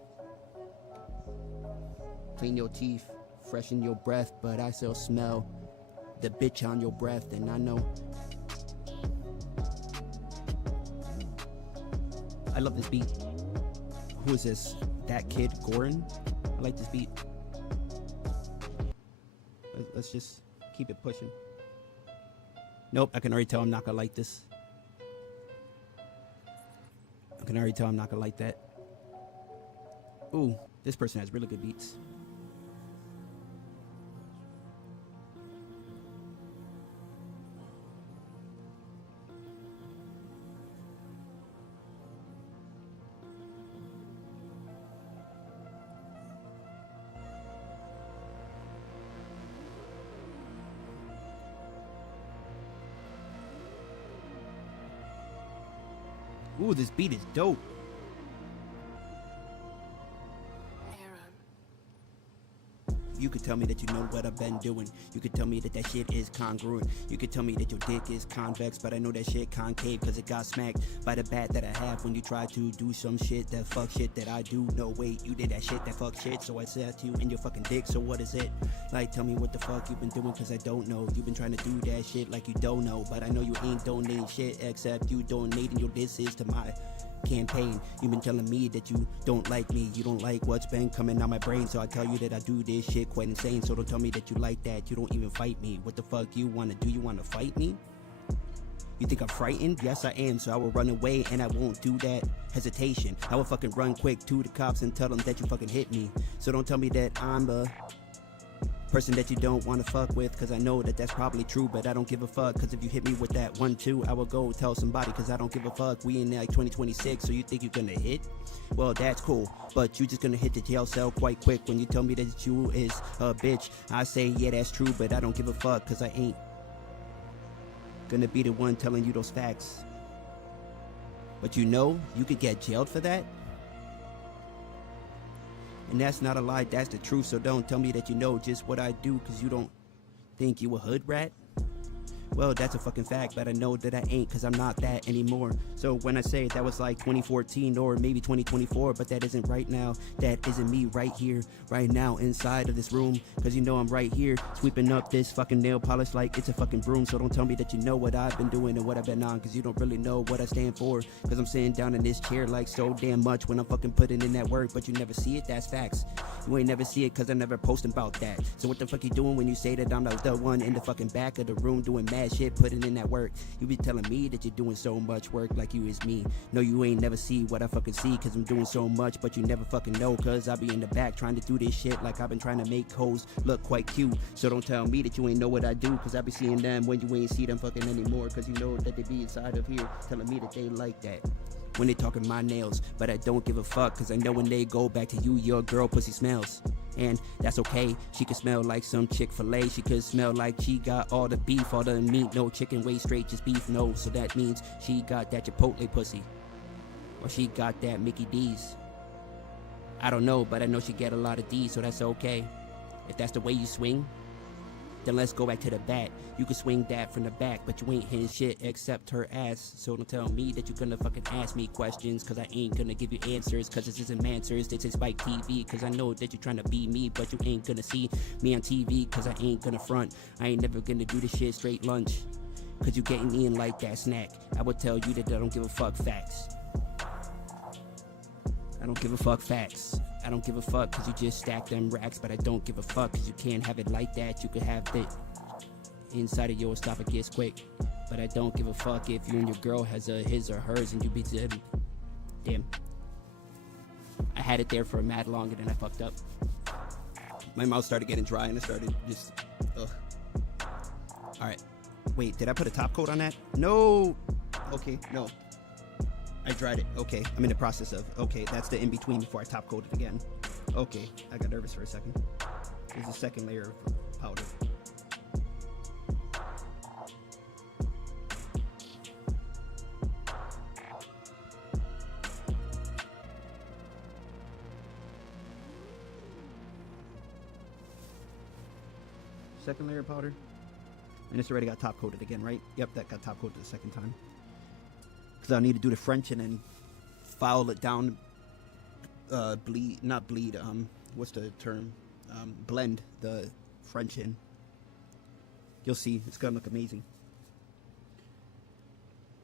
clean your teeth, freshen your breath, but I still smell the bitch on your breath. And I know I love this beat. Who is this? That Kid Gorin? I like this beat. Let's just keep it pushing. Nope, I can already tell I'm not gonna like this. I can already tell I'm not gonna like that. Ooh, this person has really good beats. Ooh, this beat is dope. You could tell me that you know what I've been doing. You could tell me that that shit is congruent. You could tell me that your dick is convex, but I know that shit concave, cause it got smacked by the bat that I have when you try to do some shit that fuck shit that I do. No, wait, you did that shit that fuck shit, so I said to you in your fucking dick, so what is it? Like, tell me what the fuck you've been doing, cause I don't know. You've been trying to do that shit like you don't know, but I know you ain't donating shit except you donating your disses to my campaign. You've been telling me that you don't like me, you don't like what's been coming out my brain, so I tell you that I do this shit quite insane. So don't tell me that you like that, you don't even fight me. What the fuck you wanna do? You wanna fight me? You think I'm frightened? Yes I am, so I will run away and I won't do that hesitation. I will fucking run quick to the cops and tell them that you fucking hit me. So don't tell me that I'm the person that you don't want to fuck with, cause I know that that's probably true, but I don't give a fuck, cause if you hit me with that 1-2, I will go tell somebody, cause I don't give a fuck. We in like 2026, so you think you're gonna hit? Well, that's cool, but you just gonna hit the jail cell quite quick when you tell me that you is a bitch. I say, yeah, that's true, but I don't give a fuck, cause I ain't gonna be the one telling you those facts. But you know, you could get jailed for that. And that's not a lie, that's the truth. So don't tell me that you know just what I do, cause you don't think you a hood rat. Well, that's a fucking fact, but I know that I ain't, cause I'm not that anymore. So when I say that was like 2014 or maybe 2024, but that isn't right now. That isn't me right here, right now, inside of this room. Cause you know I'm right here, sweeping up this fucking nail polish like it's a fucking broom. So don't tell me that you know what I've been doing and what I've been on, cause you don't really know what I stand for. Cause I'm sitting down in this chair like so damn much when I'm fucking putting in that work, but you never see it, that's facts. You ain't never see it, cause I never post about that. So what the fuck you doing when you say that I'm like the one in the fucking back of the room doing mad shit, putting in that work. You be telling me that you're doing so much work like you is me. No, you ain't never see what I fucking see, cause I'm doing so much, but you never fucking know, cause I be in the back trying to do this shit like I've been trying to make hoes look quite cute. So don't tell me that you ain't know what I do, cause I be seeing them when you ain't see them fucking anymore, cause you know that they be inside of here telling me that they like that when they talking my nails. But I don't give a fuck, cause I know when they go back to you, your girl pussy smells. And that's okay, she could smell like some Chick-fil-A. She could smell like she got all the beef, all the meat, no chicken waist, straight just beef, no. So that means she got that Chipotle pussy, or she got that Mickey D's. I don't know, but I know she get a lot of D's, so that's okay. If that's the way you swing, then let's go back to the bat. You can swing that from the back, but you ain't hitting shit except her ass. So don't tell me that you're gonna fucking ask me questions, cause I ain't gonna give you answers, cause this isn't Mansers, this is Spike TV. Cause I know that you're trying to be me, but you ain't gonna see me on TV, cause I ain't gonna front. I ain't never gonna do this shit straight lunch, cause you getting in like that snack. I would tell you that I don't give a fuck facts. I don't give a fuck facts. I don't give a fuck cause you just stack them racks, but I don't give a fuck cause you can't have it like that. You could have it inside of your esophagus quick, but I don't give a fuck if you and your girl has a his or hers and you be damn. I had it there for a mad longer than I fucked up. My mouth started getting dry and it started just ugh. Alright. Wait, did I put a top coat on that? No. Okay, no. I dried it. Okay, I'm in the process of. Okay, that's the in between before I top coat it again. Okay, I got nervous for a second. There's a second layer of powder. Second layer of powder. And it's already got top coated again, right? Yep, that got top coated the second time. Because I'll need to do the French and then file it down, what's the term? Blend the French in. You'll see, it's gonna look amazing.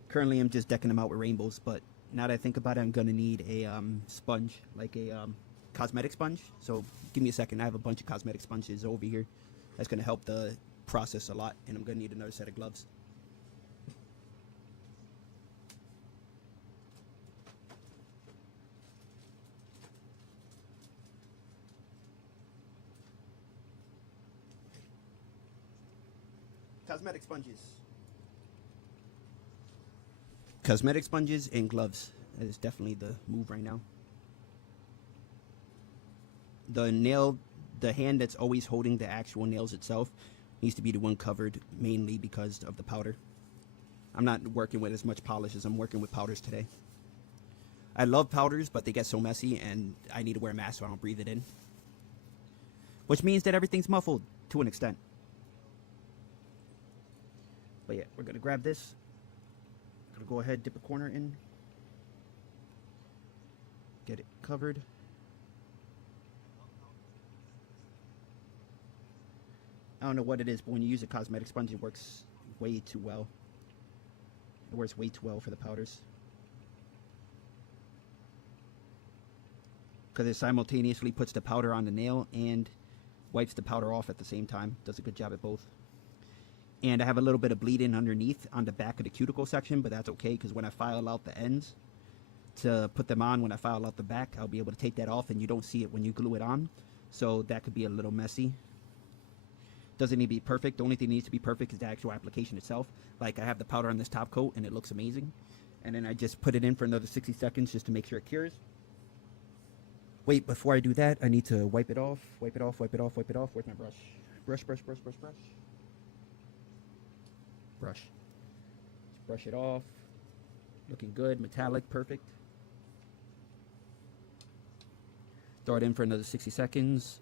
Currently I'm just decking them out with rainbows, but now that I think about it, I'm gonna need a sponge, like a cosmetic sponge. So give me a second, I have a bunch of cosmetic sponges over here. That's gonna help the process a lot, and I'm gonna need another set of gloves. Cosmetic sponges. Cosmetic sponges and gloves. That is definitely the move right now. The hand that's always holding the actual nails itself needs to be the one covered, mainly because of the powder. I'm not working with as much polish as I'm working with powders today. I love powders, but they get so messy and I need to wear a mask so I don't breathe it in. Which means that everything's muffled to an extent. But yeah, we're gonna grab this. Gonna go ahead, dip a corner in. Get it covered. I don't know what it is, but when you use a cosmetic sponge, it works way too well. It works way too well for the powders. Because it simultaneously puts the powder on the nail and wipes the powder off at the same time. Does a good job at both. And I have a little bit of bleeding underneath on the back of the cuticle section, but that's okay because when I file out the ends to put them on, when I file out the back, I'll be able to take that off and you don't see it when you glue it on. So that could be a little messy. Doesn't need to be perfect. The only thing that needs to be perfect is the actual application itself. Like I have the powder on this top coat and it looks amazing. And then I just put it in for another 60 seconds just to make sure it cures. Wait, before I do that, I need to wipe it off. Wipe it off, wipe it off, wipe it off. Where's my brush? Brush, brush, brush, brush, brush. Brush. Just brush it off. Looking good, metallic, perfect. Throw it in for another 60 seconds.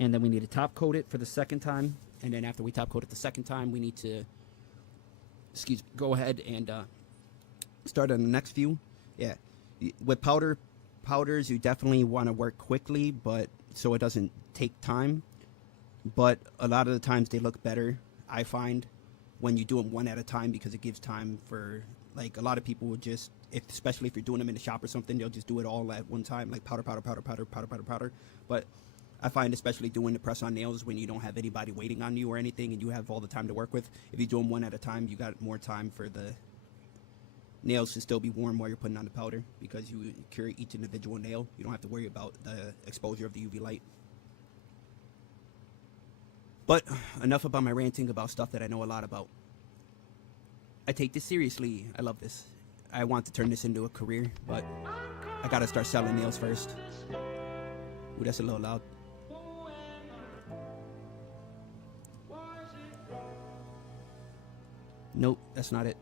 And then we need to top coat it for the second time. And then after we top coat it the second time, we need to go ahead and start on the next few. Yeah, with powders, you definitely want to work quickly, but so it doesn't take time. But a lot of the times they look better, I find, when you do them one at a time, because it gives time for, like, a lot of people would just, especially if you're doing them in the shop or something, they'll just do it all at one time, like powder, powder, powder, powder, powder, powder, powder. But I find especially doing the press on nails when you don't have anybody waiting on you or anything and you have all the time to work with. If you do them one at a time, you got more time for the nails to still be warm while you're putting on the powder, because you cure each individual nail. You don't have to worry about the exposure of the UV light. But enough about my ranting about stuff that I know a lot about. I take this seriously. I love this. I want to turn this into a career, but I gotta start selling nails first. Ooh, that's a little loud. Nope, that's not it.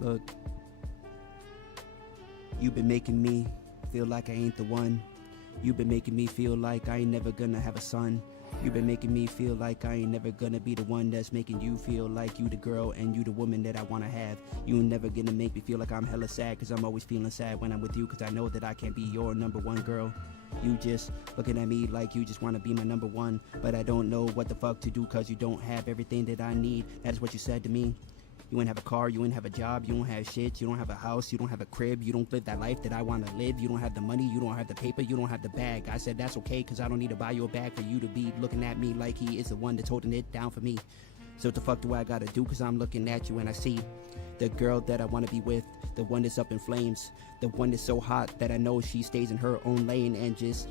Look, you've been making me feel like I ain't the one. You've been making me feel like I ain't never gonna have a son. You've been making me feel like I ain't never gonna be the one that's making you feel like you the girl and you the woman that I wanna have. You ain't never gonna make me feel like I'm hella sad, cause I'm always feeling sad when I'm with you, cause I know that I can't be your number one girl. You just looking at me like you just wanna be my number one, but I don't know what the fuck to do, cause you don't have everything that I need. That is what you said to me. You ain't have a car, you ain't have a job, you don't have shit, you don't have a house, you don't have a crib, you don't live that life that I want to live, you don't have the money, you don't have the paper, you don't have the bag. I said that's okay, cause I don't need to buy you a bag for you to be looking at me like he is the one that's holding it down for me. So what the fuck do I gotta do, cause I'm looking at you and I see the girl that I want to be with, the one that's up in flames, the one that's so hot that I know she stays in her own lane and just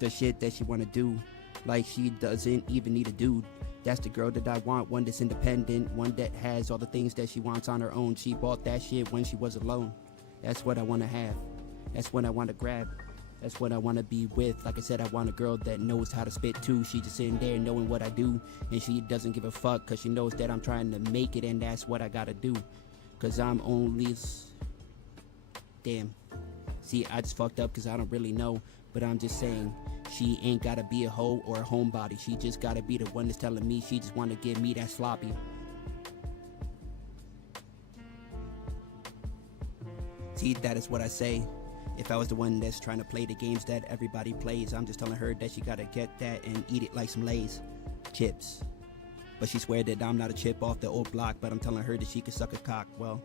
the shit that she want to do, like she doesn't even need a dude. That's the girl that I want, one that's independent, one that has all the things that she wants on her own. She bought that shit when she was alone. That's what I want to have. That's what I want to grab. That's what I want to be with. Like I said, I want a girl that knows how to spit too. She just sitting there knowing what I do, and she doesn't give a fuck because she knows that I'm trying to make it, and that's what I gotta do. Because I'm only... Damn. See, I just fucked up because I don't really know, but I'm just saying... She ain't gotta be a hoe or a homebody. She just gotta be the one that's telling me she just wanna give me that sloppy. See, that is what I say. If I was the one that's trying to play the games that everybody plays, I'm just telling her that she gotta get that and eat it like some Lay's chips. But she swear that I'm not a chip off the old block, but I'm telling her that she can suck a cock. Well,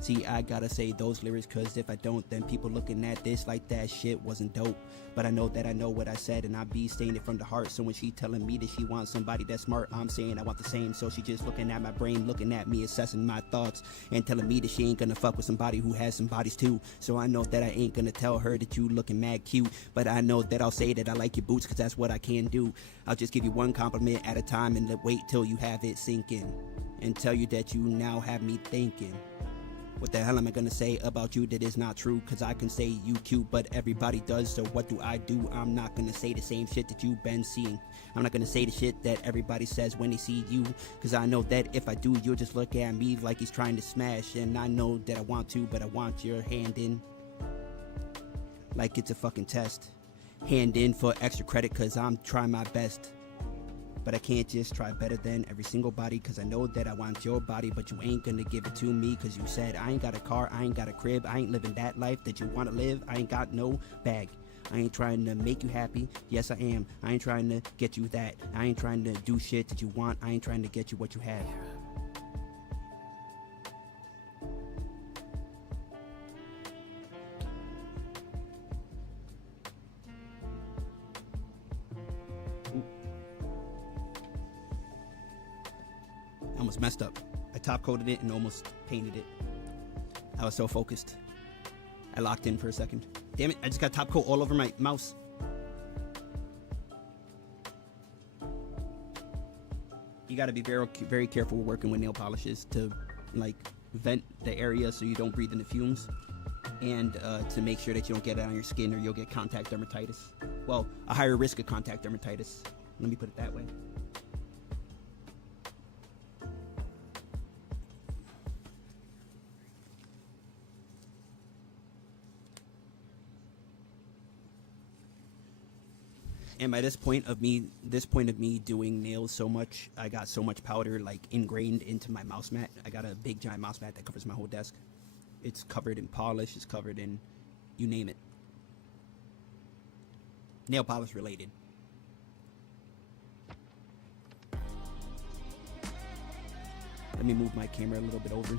see, I gotta say those lyrics, cause if I don't, then people looking at this like that shit wasn't dope. But I know that I know what I said, and I be saying it from the heart. So when she telling me that she wants somebody that's smart, I'm saying I want the same. So she just looking at my brain, looking at me, assessing my thoughts, and telling me that she ain't gonna fuck with somebody who has some bodies too. So I know that I ain't gonna tell her that you looking mad cute, but I know that I'll say that I like your boots, cause that's what I can do. I'll just give you one compliment at a time and wait till you have it sink in, and tell you that you now have me thinking. What the hell am I gonna say about you that is not true? Cause I can say you cute, but everybody does. So what do? I'm not gonna say the same shit that you've been seeing. I'm not gonna say the shit that everybody says when they see you. Cause I know that if I do, you'll just look at me like he's trying to smash. And I know that I want to, but I want your hand in like it's a fucking test. Hand in for extra credit, cause I'm trying my best. But I can't just try better than every single body, cause I know that I want your body, but you ain't gonna give it to me, cause you said I ain't got a car, I ain't got a crib, I ain't living that life that you wanna live, I ain't got no bag. I ain't trying to make you happy, yes I am. I ain't trying to get you that. I ain't trying to do shit that you want, I ain't trying to get you what you have. Almost messed up. I top coated it and almost painted it. I was so focused. I locked in for a second. Damn it, I just got top coat all over my mouse. You gotta be very, very careful working with nail polishes to like vent the area so you don't breathe in the fumes, and to make sure that you don't get it on your skin or you'll get contact dermatitis. Well, a higher risk of contact dermatitis. Let me put it that way. And by this point of me doing nails so much, I got so much powder like ingrained into my mouse mat. I got a big giant mouse mat that covers my whole desk. It's covered in polish, it's covered in you name it. Nail polish related. Let me move my camera a little bit over.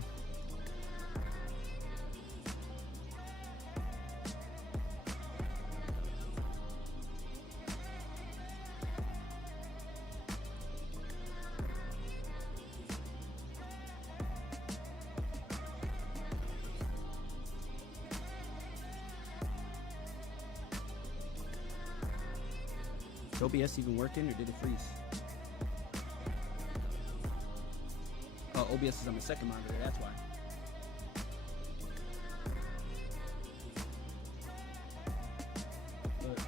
Is OBS even working, or did it freeze? Oh, OBS is on the second monitor, that's why. Look,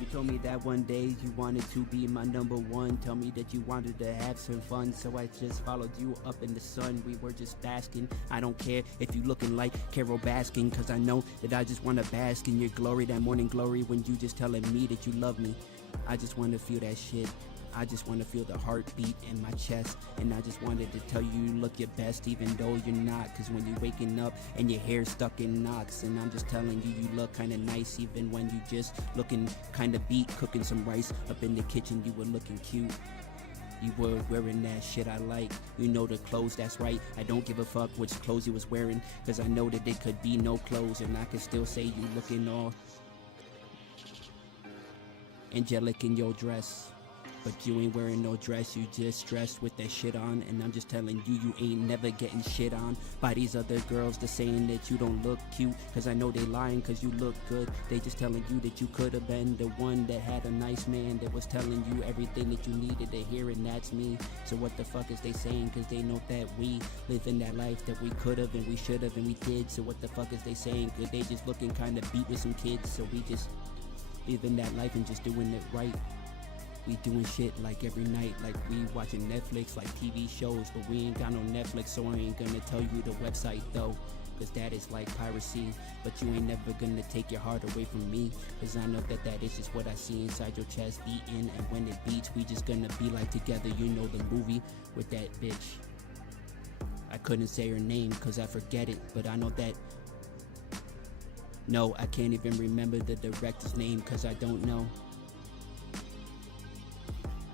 you told me that one day you wanted to be my number one. Tell me that you wanted to have some fun, so I just followed you up in the sun. We were just basking. I don't care if you looking like Carol Baskin, cause I know that I just wanna bask in your glory, that morning glory when you just telling me that you love me. I just wanna feel that shit. I just want to feel the heartbeat in my chest. And I just wanted to tell you you look your best even though you're not. Cause when you're waking up and your hair's stuck in knots. And I'm just telling you, you look kinda nice even when you just looking kinda beat. Cooking some rice up in the kitchen, you were looking cute. You were wearing that shit I like. You know the clothes, that's right. I don't give a fuck which clothes you was wearing. Cause I know that there could be no clothes. And I can still say you looking all angelic in your dress. But you ain't wearing no dress, you just dressed with that shit on. And I'm just telling you, you ain't never getting shit on by these other girls that saying that you don't look cute. Cause I know they lying cause you look good. They just telling you that you could have been the one that had a nice man that was telling you everything that you needed to hear, and that's me. So what the fuck is they saying? Cause they know that we live in that life that we could have and we should have and we did. So what the fuck is they saying? Cause they just looking kinda beat with some kids. So we just living that life and just doing it right. We doing shit like every night, like we watching Netflix, like TV shows, but we ain't got no Netflix, so I ain't gonna tell you the website though, cause that is like piracy. But you ain't never gonna take your heart away from me, cause I know that that is just what I see inside your chest beating. And when it beats, we just gonna be like together. You know the movie with that bitch. I couldn't say her name cause I forget it, but I know that. No, I can't even remember the director's name cause I don't know.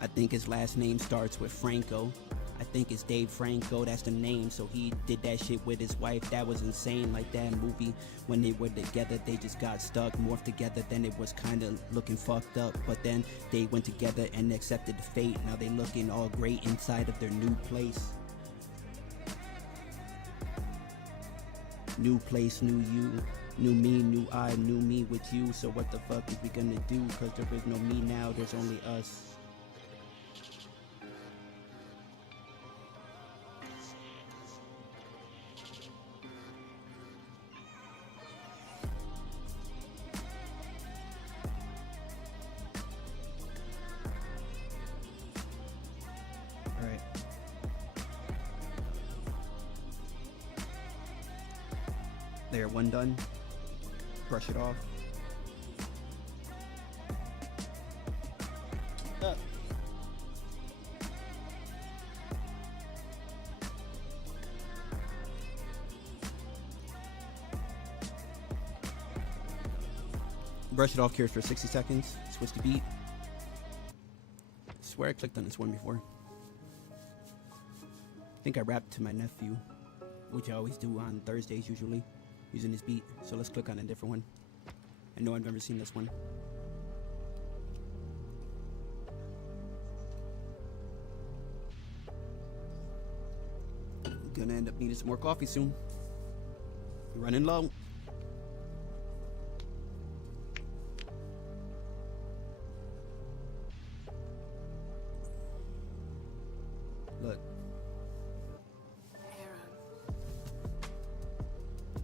I think his last name starts with Franco. I think it's Dave Franco, that's the name. So he did that shit with his wife. That was insane. Like that movie, when they were together, they just got stuck, morphed together. Then it was kind of looking fucked up. But then they went together and accepted the fate. Now they looking all great inside of their new place. New place, new you. New me, new I, new me with you. So what the fuck is we gonna do? Cause there is no me now, there's only us. Alright. There, one done. Brush it off. Brush it off, cures for 60 seconds. Switch to beat. I swear I clicked on this one before. I think I rapped to my nephew, which I always do on Thursdays usually, using this beat. So let's click on a different one. I know I've never seen this one. Gonna end up needing some more coffee soon. Running low. Look.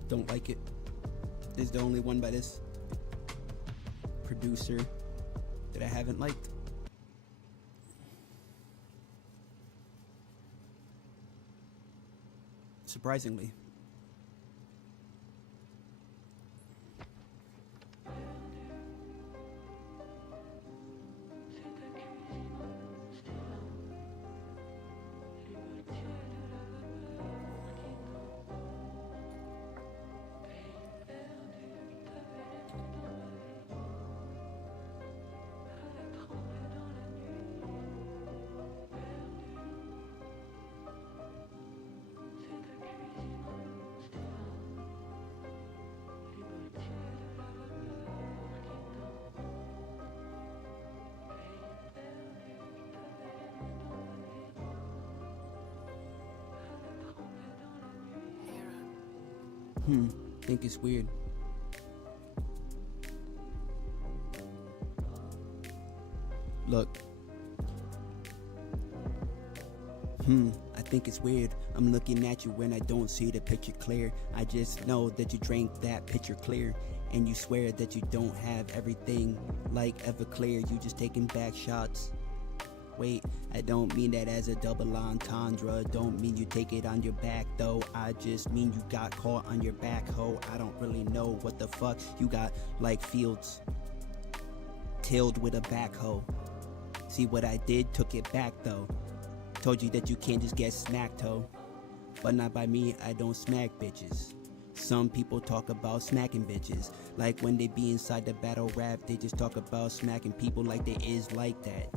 Don't like it. This is the only one by this producer that I haven't liked. Surprisingly. Think it's weird. Look. I think it's weird. I'm looking at you when I don't see the picture clear. I just know that you drank that picture clear. And you swear that you don't have everything like Everclear. You just taking back shots. Wait, I don't mean that as a double entendre. Don't mean you take it on your back though. I just mean you got caught on your back, ho. I don't really know what the fuck you got, like fields tilled with a backhoe. See what I did? Took it back though. Told you that you can't just get smacked, ho. But not by me, I don't smack bitches. Some people talk about smacking bitches. Like when they be inside the battle rap, they just talk about smacking people like they is like that.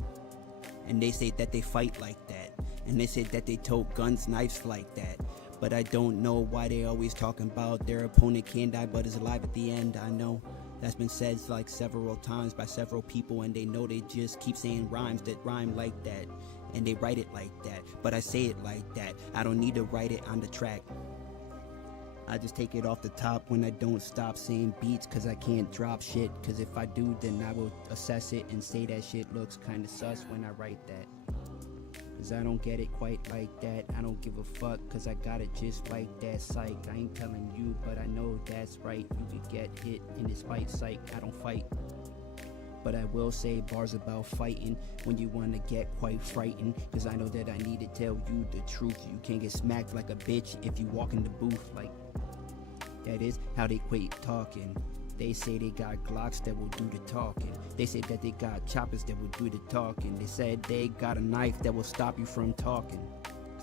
And they say that they fight like that. And they say that they tote guns, knives like that. But I don't know why they always talking about their opponent can't die but is alive at the end. I know that's been said like several times by several people, and they know they just keep saying rhymes that rhyme like that. And they write it like that, but I say it like that. I don't need to write it on the track. I just take it off the top when I don't stop saying beats, cause I can't drop shit. Cause if I do, then I will assess it and say that shit looks kinda sus when I write that. Cause I don't get it quite like that. I don't give a fuck, cause I got it just like that. Psych, I ain't telling you, but I know that's right. You could get hit in this fight, psych, I don't fight. But I will say bars about fighting when you wanna get quite frightened. Cause I know that I need to tell you the truth. You can't get smacked like a bitch if you walk in the booth. Like, that is how they quit talking. They say they got Glocks that will do the talking. They say that they got choppers that will do the talking. They said they got a knife that will stop you from talking.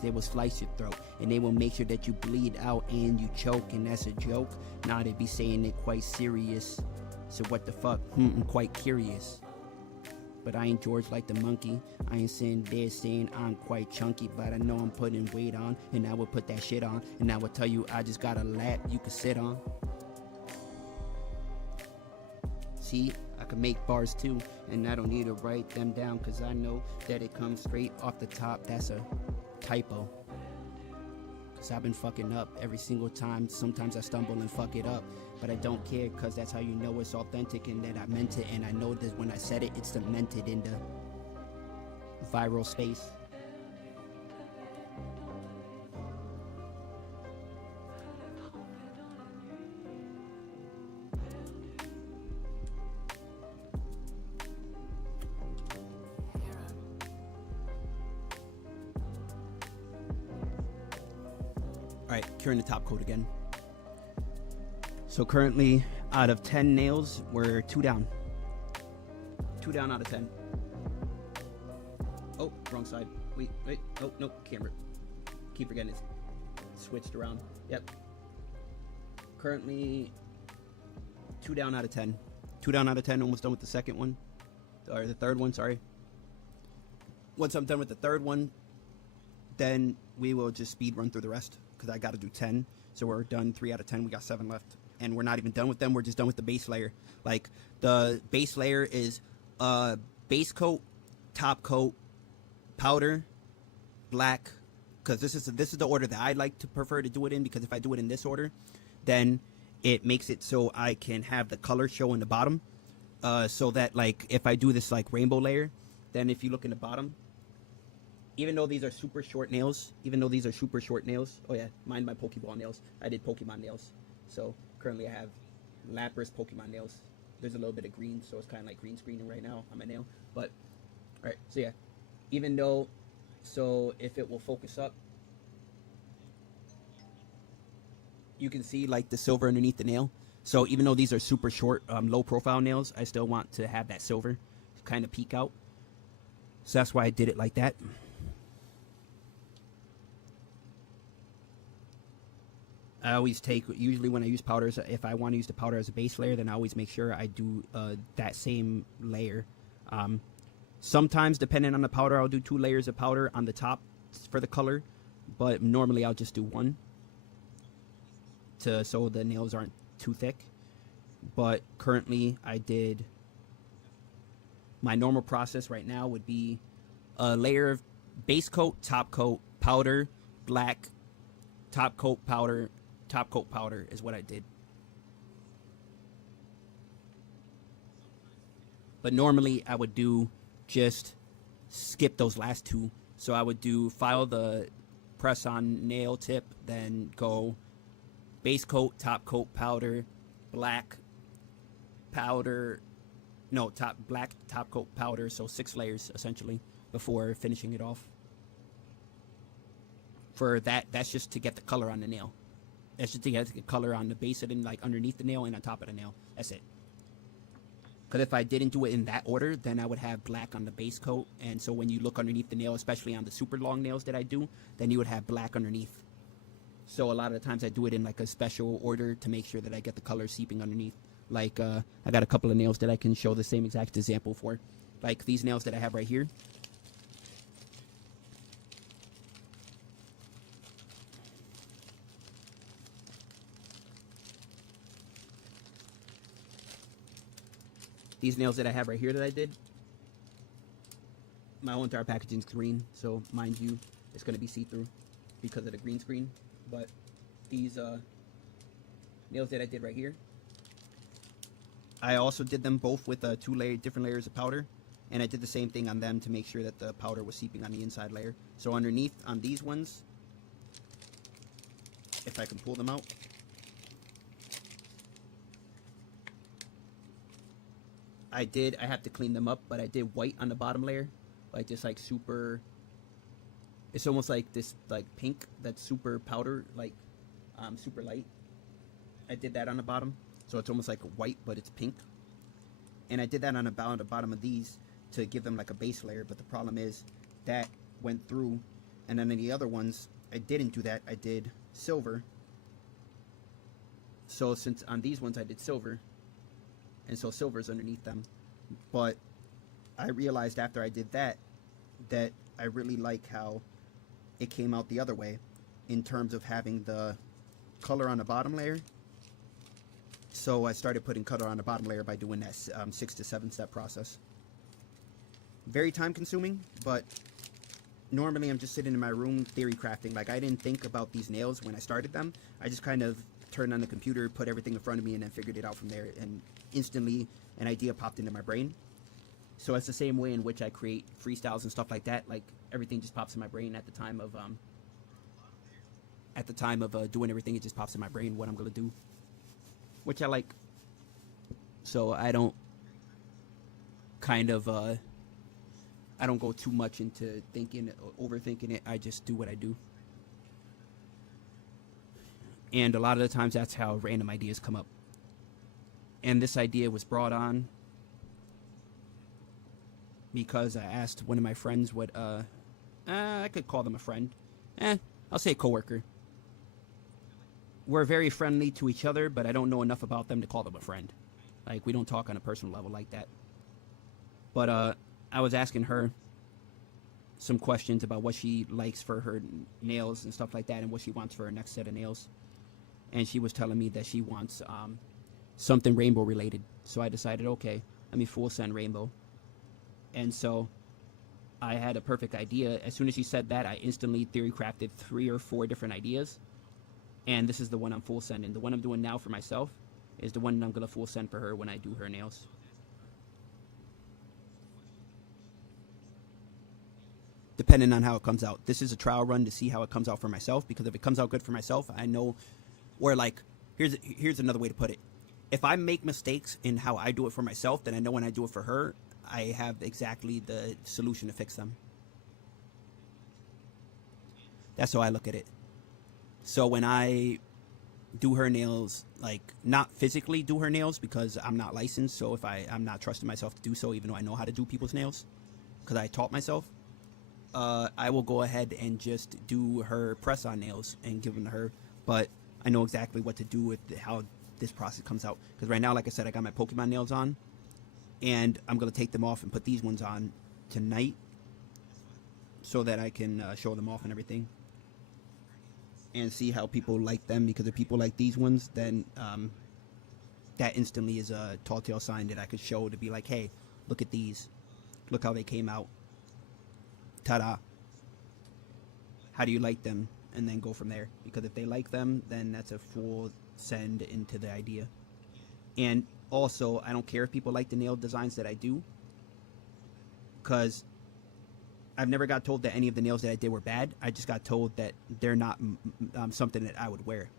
They will slice your throat, and they will make sure that you bleed out and you choke. And that's a joke? Nah, they be saying it quite serious. So what the fuck? I'm quite curious. But I ain't George like the monkey. I ain't sitting there saying I'm quite chunky, but I know I'm putting weight on, and I will put that shit on, and I will tell you I just got a lap you can sit on. See, I can make bars too, and I don't need to write them down, cause I know that it comes straight off the top. That's a typo. Cause I've been fucking up every single time. Sometimes I stumble and fuck it up, but I don't care, cause that's how you know it's authentic and that I meant it. And I know that when I said it, it's cemented in the viral space. Alright, curing the top coat again. So currently, out of 10 nails, we're 2 down. 2 down out of 10. Oh, wrong side. Wait. Oh, no, camera. Keep forgetting it's switched around. Yep. Currently, 2 down out of 10. 2 down out of 10, almost done with the second one. Or the third one, sorry. Once I'm done with the third one, then we will just speed run through the rest, because I got to do 10. So we're done 3 out of 10. We got 7 left. And we're not even done with them. We're just done with the base layer. Like, the base layer is base coat, top coat, powder, black. Because this is the order that I like to prefer to do it in. Because if I do it in this order, then it makes it so I can have the color show in the bottom. So that, like, if I do this, like, rainbow layer, then if you look in the bottom, even though these are super short nails, oh yeah, mind my Pokeball nails. I did Pokemon nails. So currently I have Lapras Pokemon nails. There's a little bit of green, so it's kind of like green screening right now on my nail. But, alright, so yeah, even though, so if it will focus up, you can see like the silver underneath the nail. So even though these are super short, low profile nails, I still want to have that silver kind of peek out. So that's why I did it like that. I always take, usually when I use powders, if I want to use the powder as a base layer, then I always make sure I do that same layer. Sometimes, depending on the powder, I'll do 2 layers of powder on the top for the color, but normally I'll just do 1 so the nails aren't too thick. But currently I did, my normal process right now would be a layer of base coat, top coat, powder, black, top coat, powder, top coat powder is what I did. But normally I would do just skip those last two. So I would do file the press on nail tip, then go base coat, top coat powder, black powder, no, black top coat powder, so 6 layers essentially before finishing it off. For that, that's just to get the color on the nail. That's just to get the color on the base of it, like underneath the nail and on top of the nail. That's it. Because if I didn't do it in that order, then I would have black on the base coat, and so when you look underneath the nail, especially on the super long nails that I do, then you would have black underneath. So a lot of the times I do it in like a special order to make sure that I get the color seeping underneath. Like I got a couple of nails that I can show the same exact example for. Like these nails that I have right here. These nails that I have right here that I did, my whole entire packaging is green, so mind you, it's going to be see-through because of the green screen. But these nails that I did right here, I also did them both with 2 different layers of powder, and I did the same thing on them to make sure that the powder was seeping on the inside layer. So underneath on these ones, if I can pull them out, I have to clean them up, but I did white on the bottom layer, like just like super, it's almost like this like pink that's super powder, like super light. I did that on the bottom, so it's almost like white, but it's pink. And I did that on the bottom of these to give them like a base layer, but the problem is that went through, and then in the other ones, I didn't do that. I did silver. So since on these ones I did silver, and so silver's underneath them. But I realized after I did that, that I really like how it came out the other way in terms of having the color on the bottom layer. So I started putting color on the bottom layer by doing that 6 to 7 step process. Very time consuming, but normally I'm just sitting in my room theory crafting. Like I didn't think about these nails when I started them. I just kind of turned on the computer, put everything in front of me, and then figured it out from there. And instantly an idea popped into my brain. So it's the same way in which I create freestyles and stuff like that. Like everything just pops in my brain at the time of doing everything. It just pops in my brain what I'm gonna do, which I like. So I don't kind of I don't go too much into thinking or overthinking it. I just do what I do. And a lot of the times that's how random ideas come up. And this idea was brought on because I asked one of my friends what, I could call them a friend. I'll say coworker. We're very friendly to each other, but I don't know enough about them to call them a friend. Like, we don't talk on a personal level like that. But I was asking her some questions about what she likes for her nails and stuff like that, and what she wants for her next set of nails. And she was telling me that she wants something rainbow related. So I decided, okay, let me full send rainbow. And so I had a perfect idea. As soon as she said that, I instantly theory crafted 3 or 4 different ideas. And this is the one I'm full sending. The one I'm doing now for myself is the one I'm going to full send for her when I do her nails. Depending on how it comes out. This is a trial run to see how it comes out for myself, because if it comes out good for myself, I know, or like, here's another way to put it. If I make mistakes in how I do it for myself, then I know when I do it for her, I have exactly the solution to fix them. That's how I look at it. So when I do her nails, like, not physically do her nails because I'm not licensed, so if I'm not trusting myself to do so, even though I know how to do people's nails, because I taught myself, I will go ahead and just do her press-on nails and give them to her. But I know exactly what to do with how this process comes out. Because right now, like I said, I got my Pokemon nails on, and I'm going to take them off and put these ones on tonight so that I can show them off and everything and see how people like them. Because if people like these ones, then that instantly is a tall tale sign that I could show to be like, hey, look at these. Look how they came out. Ta-da. How do you like them? and then go from there. Because if they like them, then that's a full send into the idea. And also, I don't care if people like the nail designs that I do, because I've never got told that any of the nails that I did were bad. I just got told that they're not something that I would wear.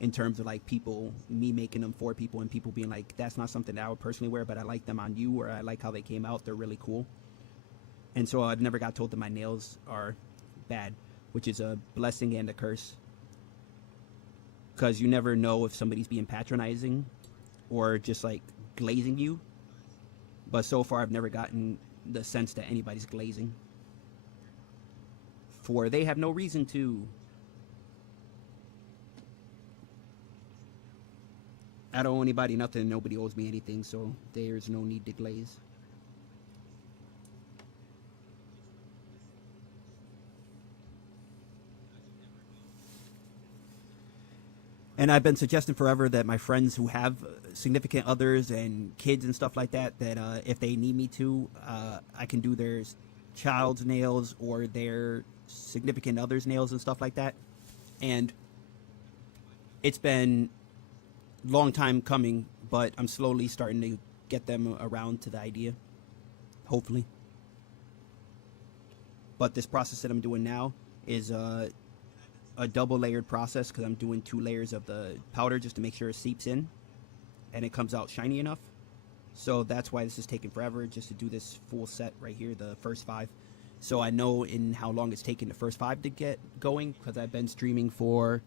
In terms of like people, me making them for people, and people being like, that's not something that I would personally wear, but I like them on you, or I like how they came out. They're really cool. And so I've never got told that my nails are bad, which is a blessing and a curse. Because you never know if somebody's being patronizing or just like glazing you. But so far I've never gotten the sense that anybody's glazing. For they have no reason to. I don't owe anybody nothing, nobody owes me anything, so there's no need to glaze. And I've been suggesting forever that my friends who have significant others and kids and stuff like that, that if they need me to, I can do their child's nails or their significant other's nails and stuff like that. And it's been a long time coming, but I'm slowly starting to get them around to the idea, hopefully. But this process that I'm doing now is a double layered process, because I'm doing 2 layers of the powder just to make sure it seeps in and it comes out shiny enough. So that's why this is taking forever, just to do this full set right here, the first 5. So I know in how long it's taken the first 5 to get going, because I've been streaming for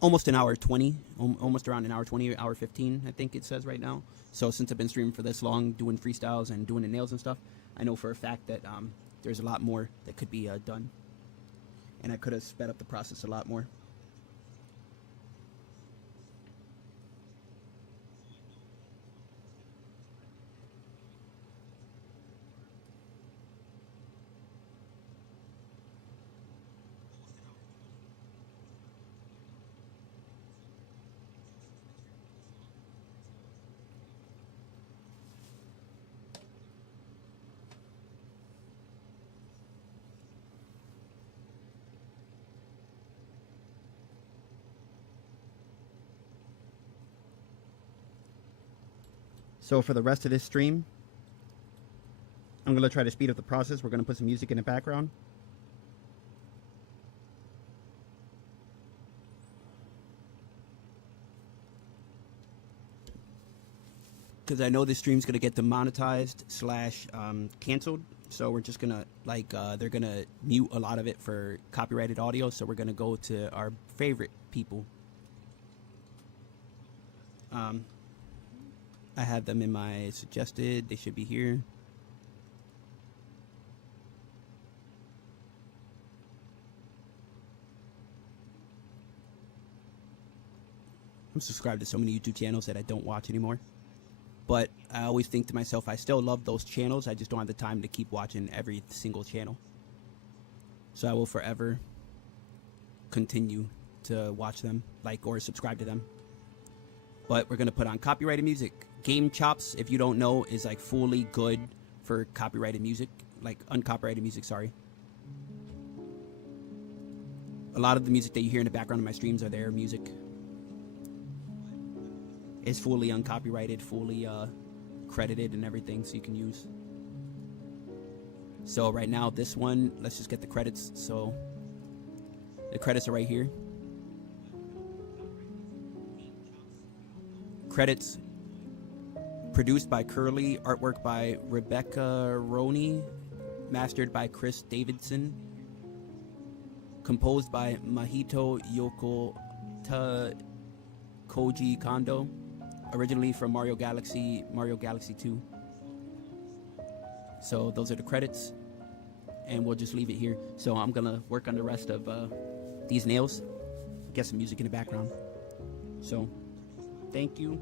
almost an hour 20, almost around an hour 20, hour 15, I think it says right now. So since I've been streaming for this long, doing freestyles and doing the nails and stuff, I know for a fact that there's a lot more that could be done. And I could have sped up the process a lot more. So for the rest of this stream, I'm going to try to speed up the process. We're going to put some music in the background. Because I know this stream's going to get demonetized / canceled. So we're just going to, like, they're going to mute a lot of it for copyrighted audio. So we're going to go to our favorite people. I have them in my suggested. They should be here. I'm subscribed to so many YouTube channels that I don't watch anymore. But I always think to myself, I still love those channels. I just don't have the time to keep watching every single channel. So I will forever continue to watch them, like, or subscribe to them. But we're going to put on copyrighted music. Game Chops, if you don't know, is like fully good for copyrighted music, like uncopyrighted music, sorry. A lot of the music that you hear in the background of my streams are their music. It's fully uncopyrighted, fully credited and everything, so you can use. So right now, this one, let's just get the credits. So the credits are right here. Credits: produced by Curly, artwork by Rebecca Roney, mastered by Chris Davidson, composed by Mahito Yokota Koji Kondo, originally from Mario Galaxy 2. So those are the credits, and we'll just leave it here. So I'm gonna work on the rest of these nails, get some music in the background. So thank you.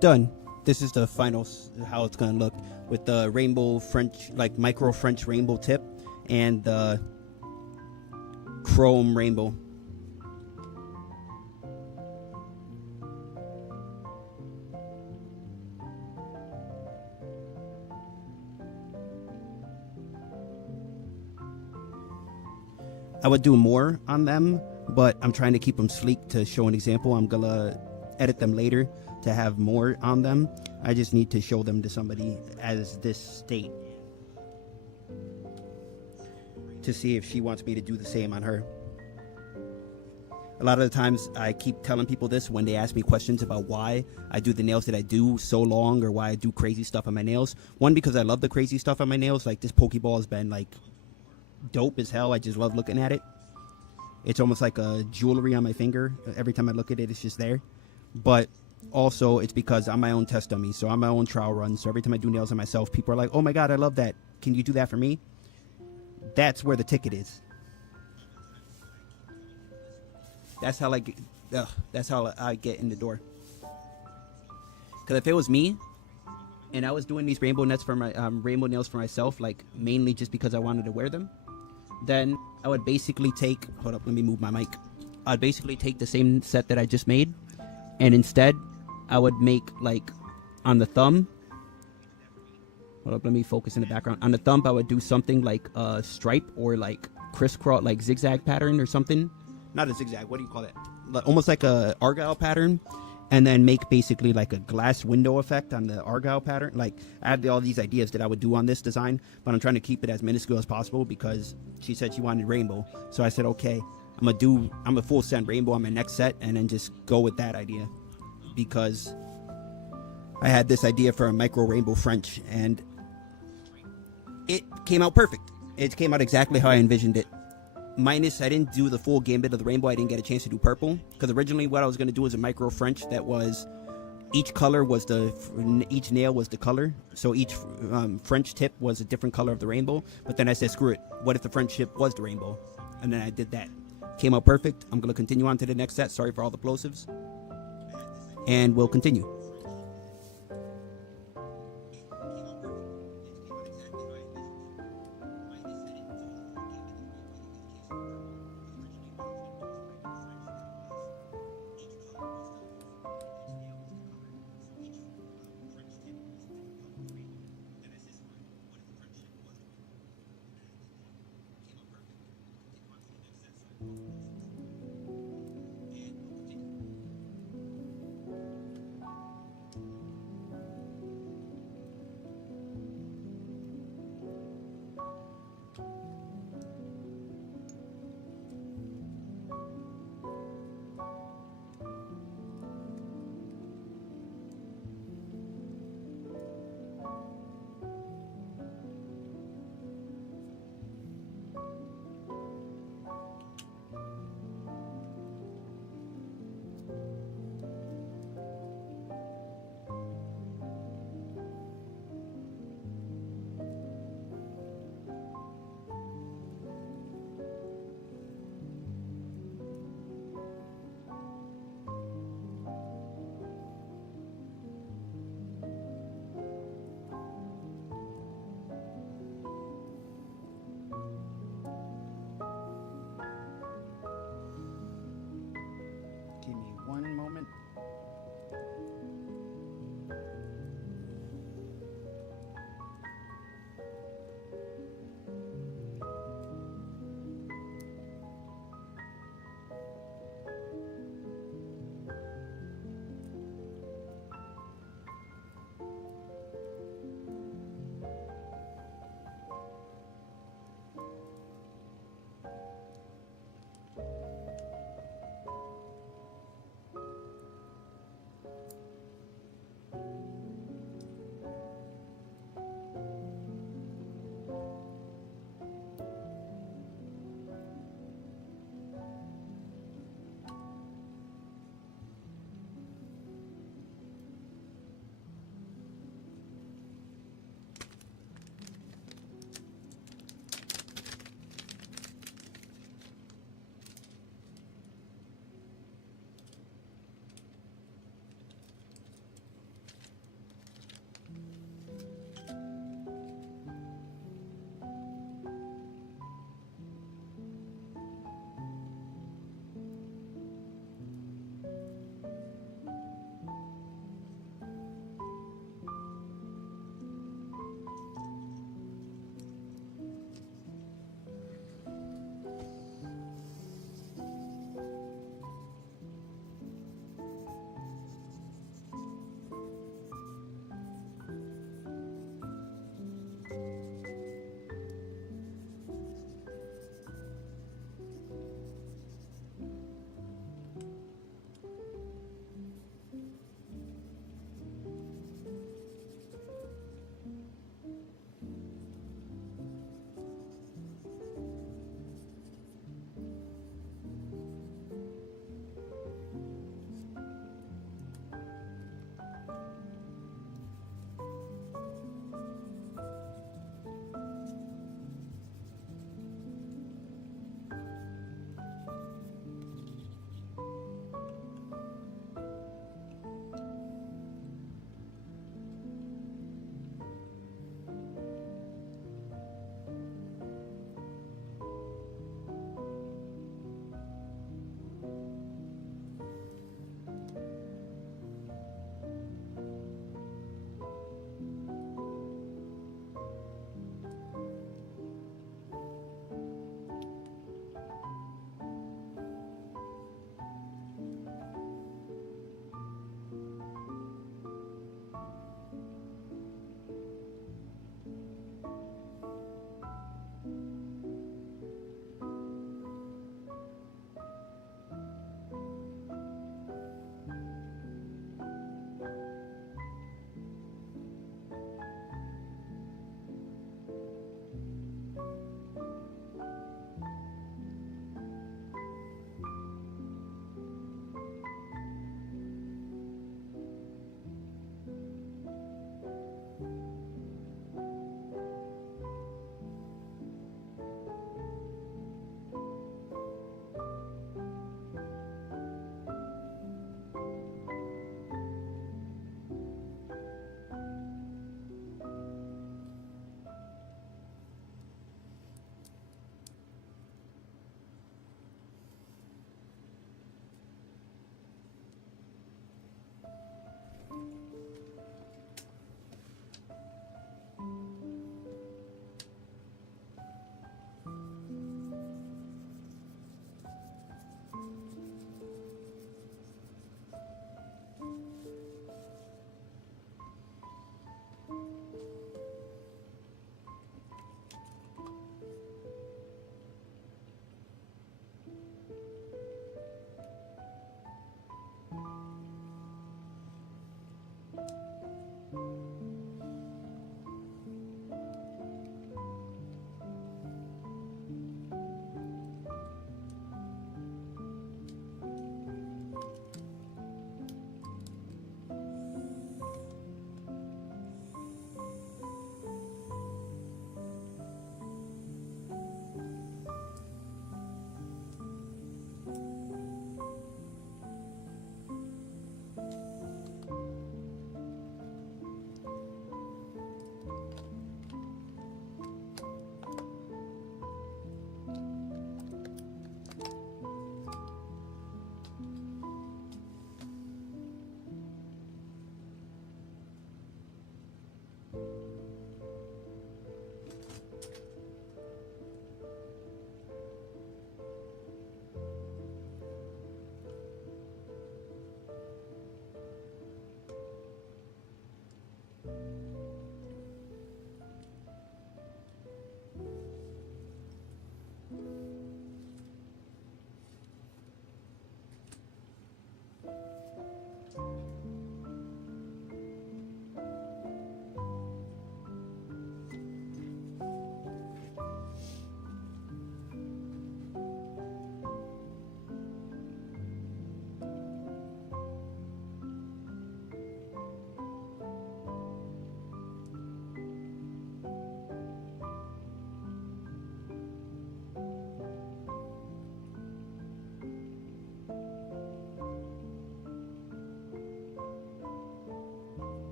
Done. This is the final how it's gonna look with the rainbow French, like micro French rainbow tip and the chrome rainbow. I would do more on them, but I'm trying to keep them sleek to show an example. I'm gonna edit them later to have more on them. I just need to show them to somebody as this state to see if she wants me to do the same on her. A lot of the times I keep telling people this when they ask me questions about why I do the nails that I do so long, or why I do crazy stuff on my nails. One, because I love the crazy stuff on my nails. Like this Pokeball has been like dope as hell. I just love looking at it. It's almost like a jewelry on my finger. Every time I look at it, it's just there. But also it's because I'm my own test dummy, so I'm my own trial run. So every time I do nails on myself, people are like, oh my god, I love that, can you do that for me? That's where the ticket is. That's how I get in the door. Because if it was me and I was doing these rainbow nails for myself, like mainly just because I wanted to wear them, then I would basically take, hold up, let me move my mic. I'd basically take the same set that I just made, and instead I would make like on the thumb, hold up, let me focus in the background. On the thumb I would do something like a stripe or like crisscross, like zigzag pattern or something. Not a zigzag, what do you call that? Almost like a argyle pattern. And then make basically like a glass window effect on the argyle pattern. Like I have all these ideas that I would do on this design, but I'm trying to keep it as minuscule as possible because she said she wanted rainbow. So I said, okay, I'm a full set rainbow on my next set, and then just go with that idea, because I had this idea for a micro rainbow French and it came out perfect. It came out exactly how I envisioned it. Minus, I didn't do the full gambit of the rainbow. I didn't get a chance to do purple, because originally what I was going to do was a micro French that was, each nail was the color. So each French tip was a different color of the rainbow. But then I said, screw it. What if the French tip was the rainbow? And then I did that. Came out perfect. I'm going to continue on to the next set. Sorry for all the plosives. And we'll continue.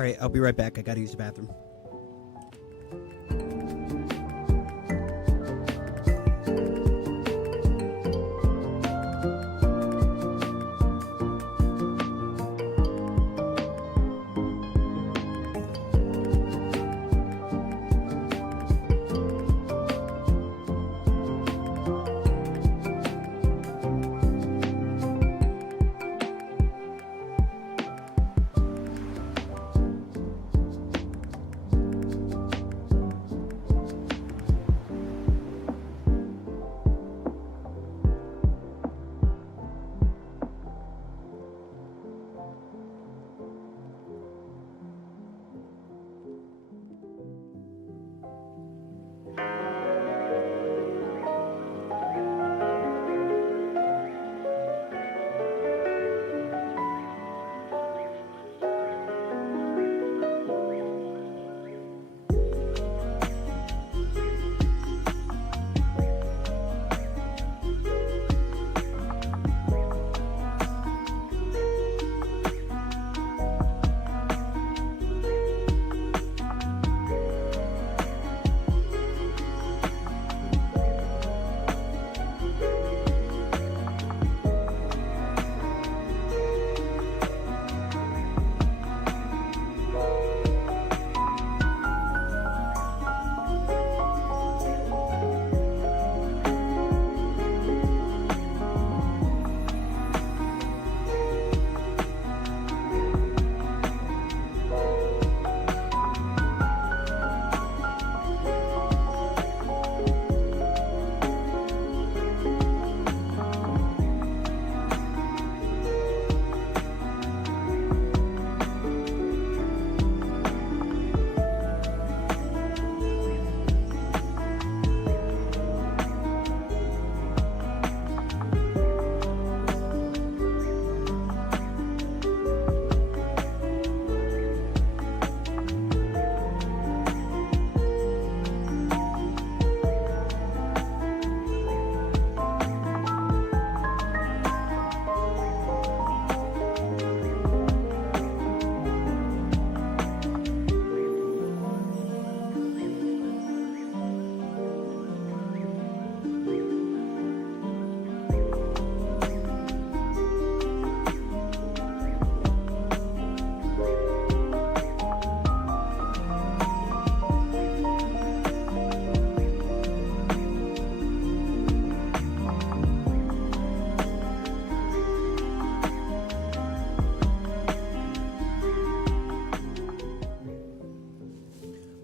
All right, I'll be right back. I gotta use the bathroom.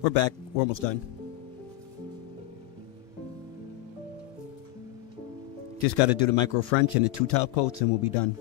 We're back. We're almost done. Just got to do the micro French and the 2 top coats and we'll be done.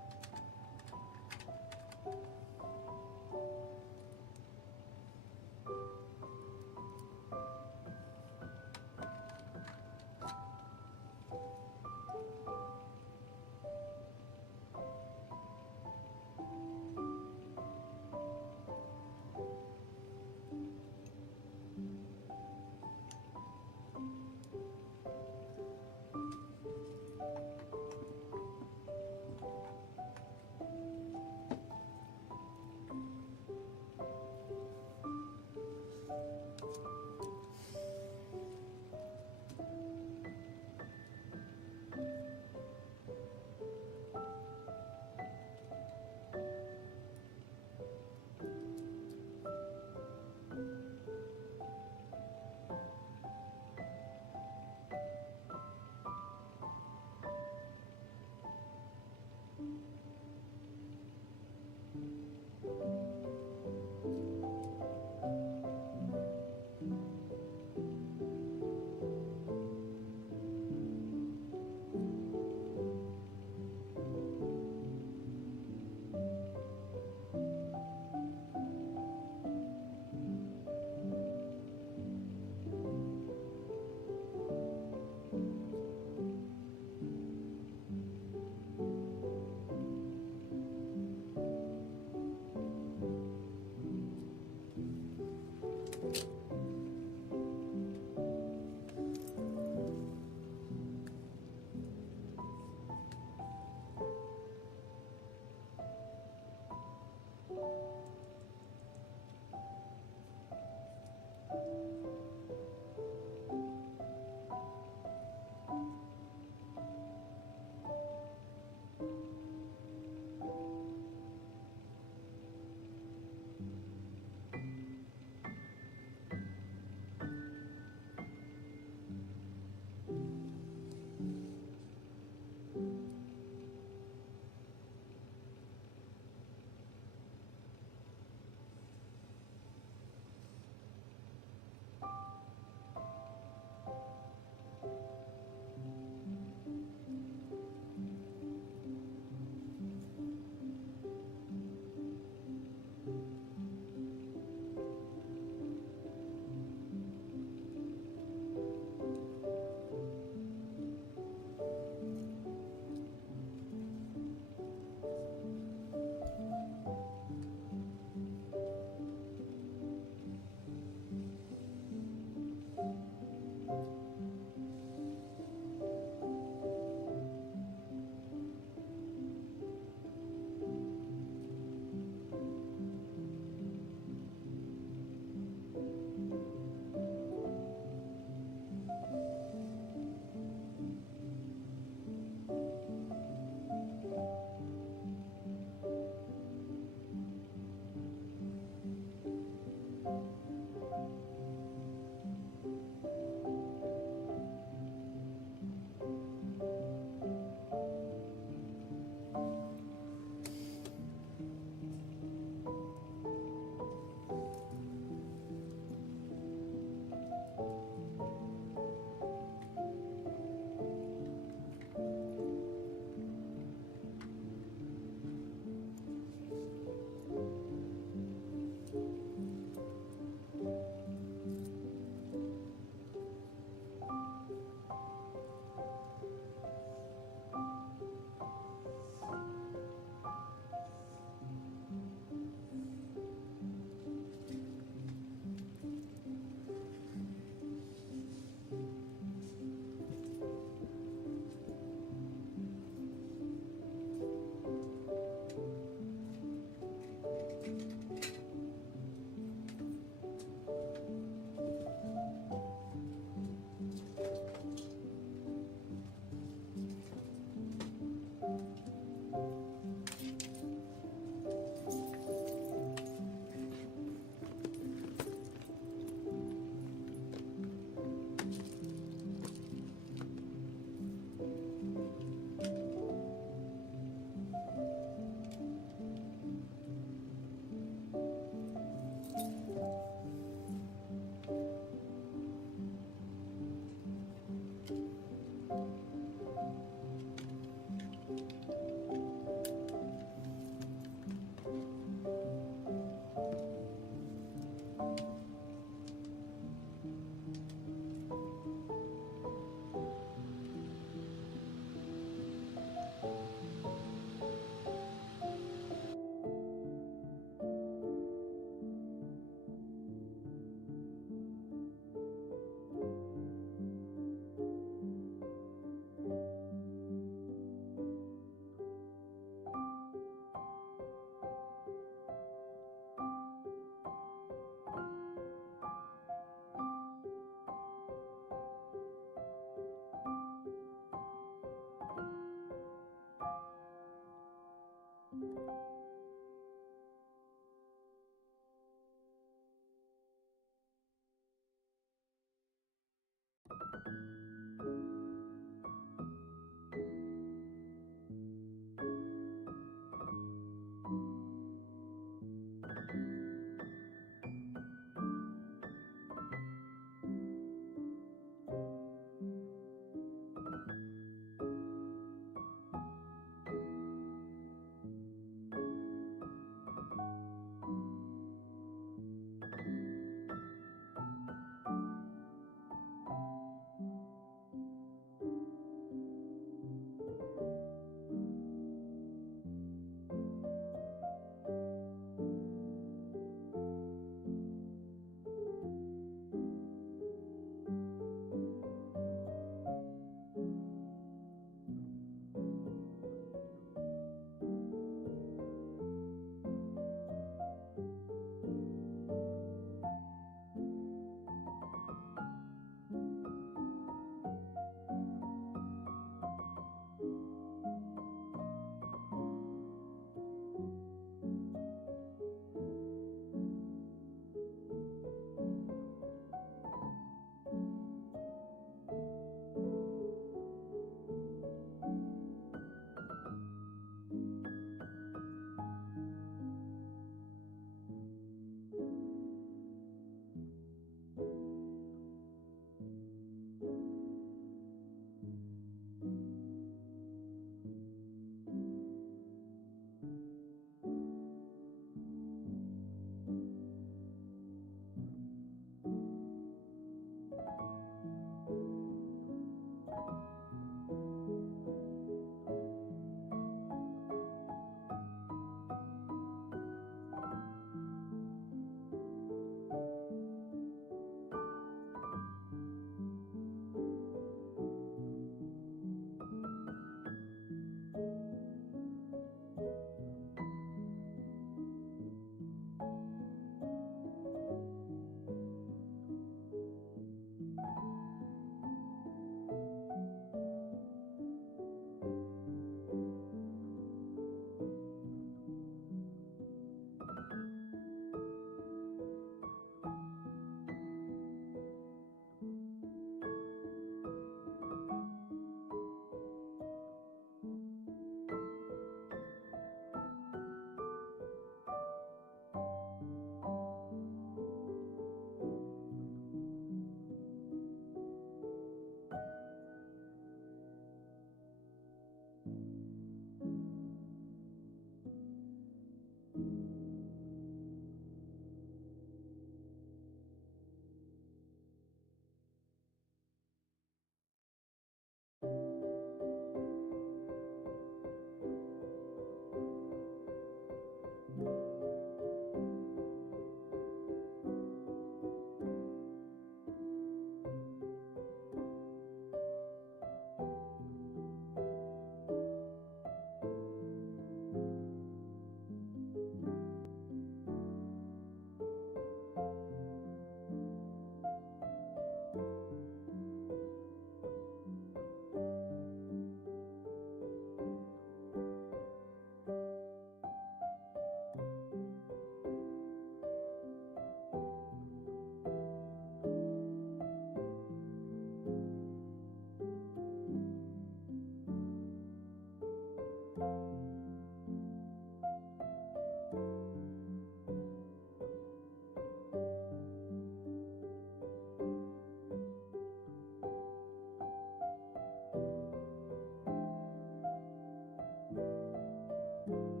Thank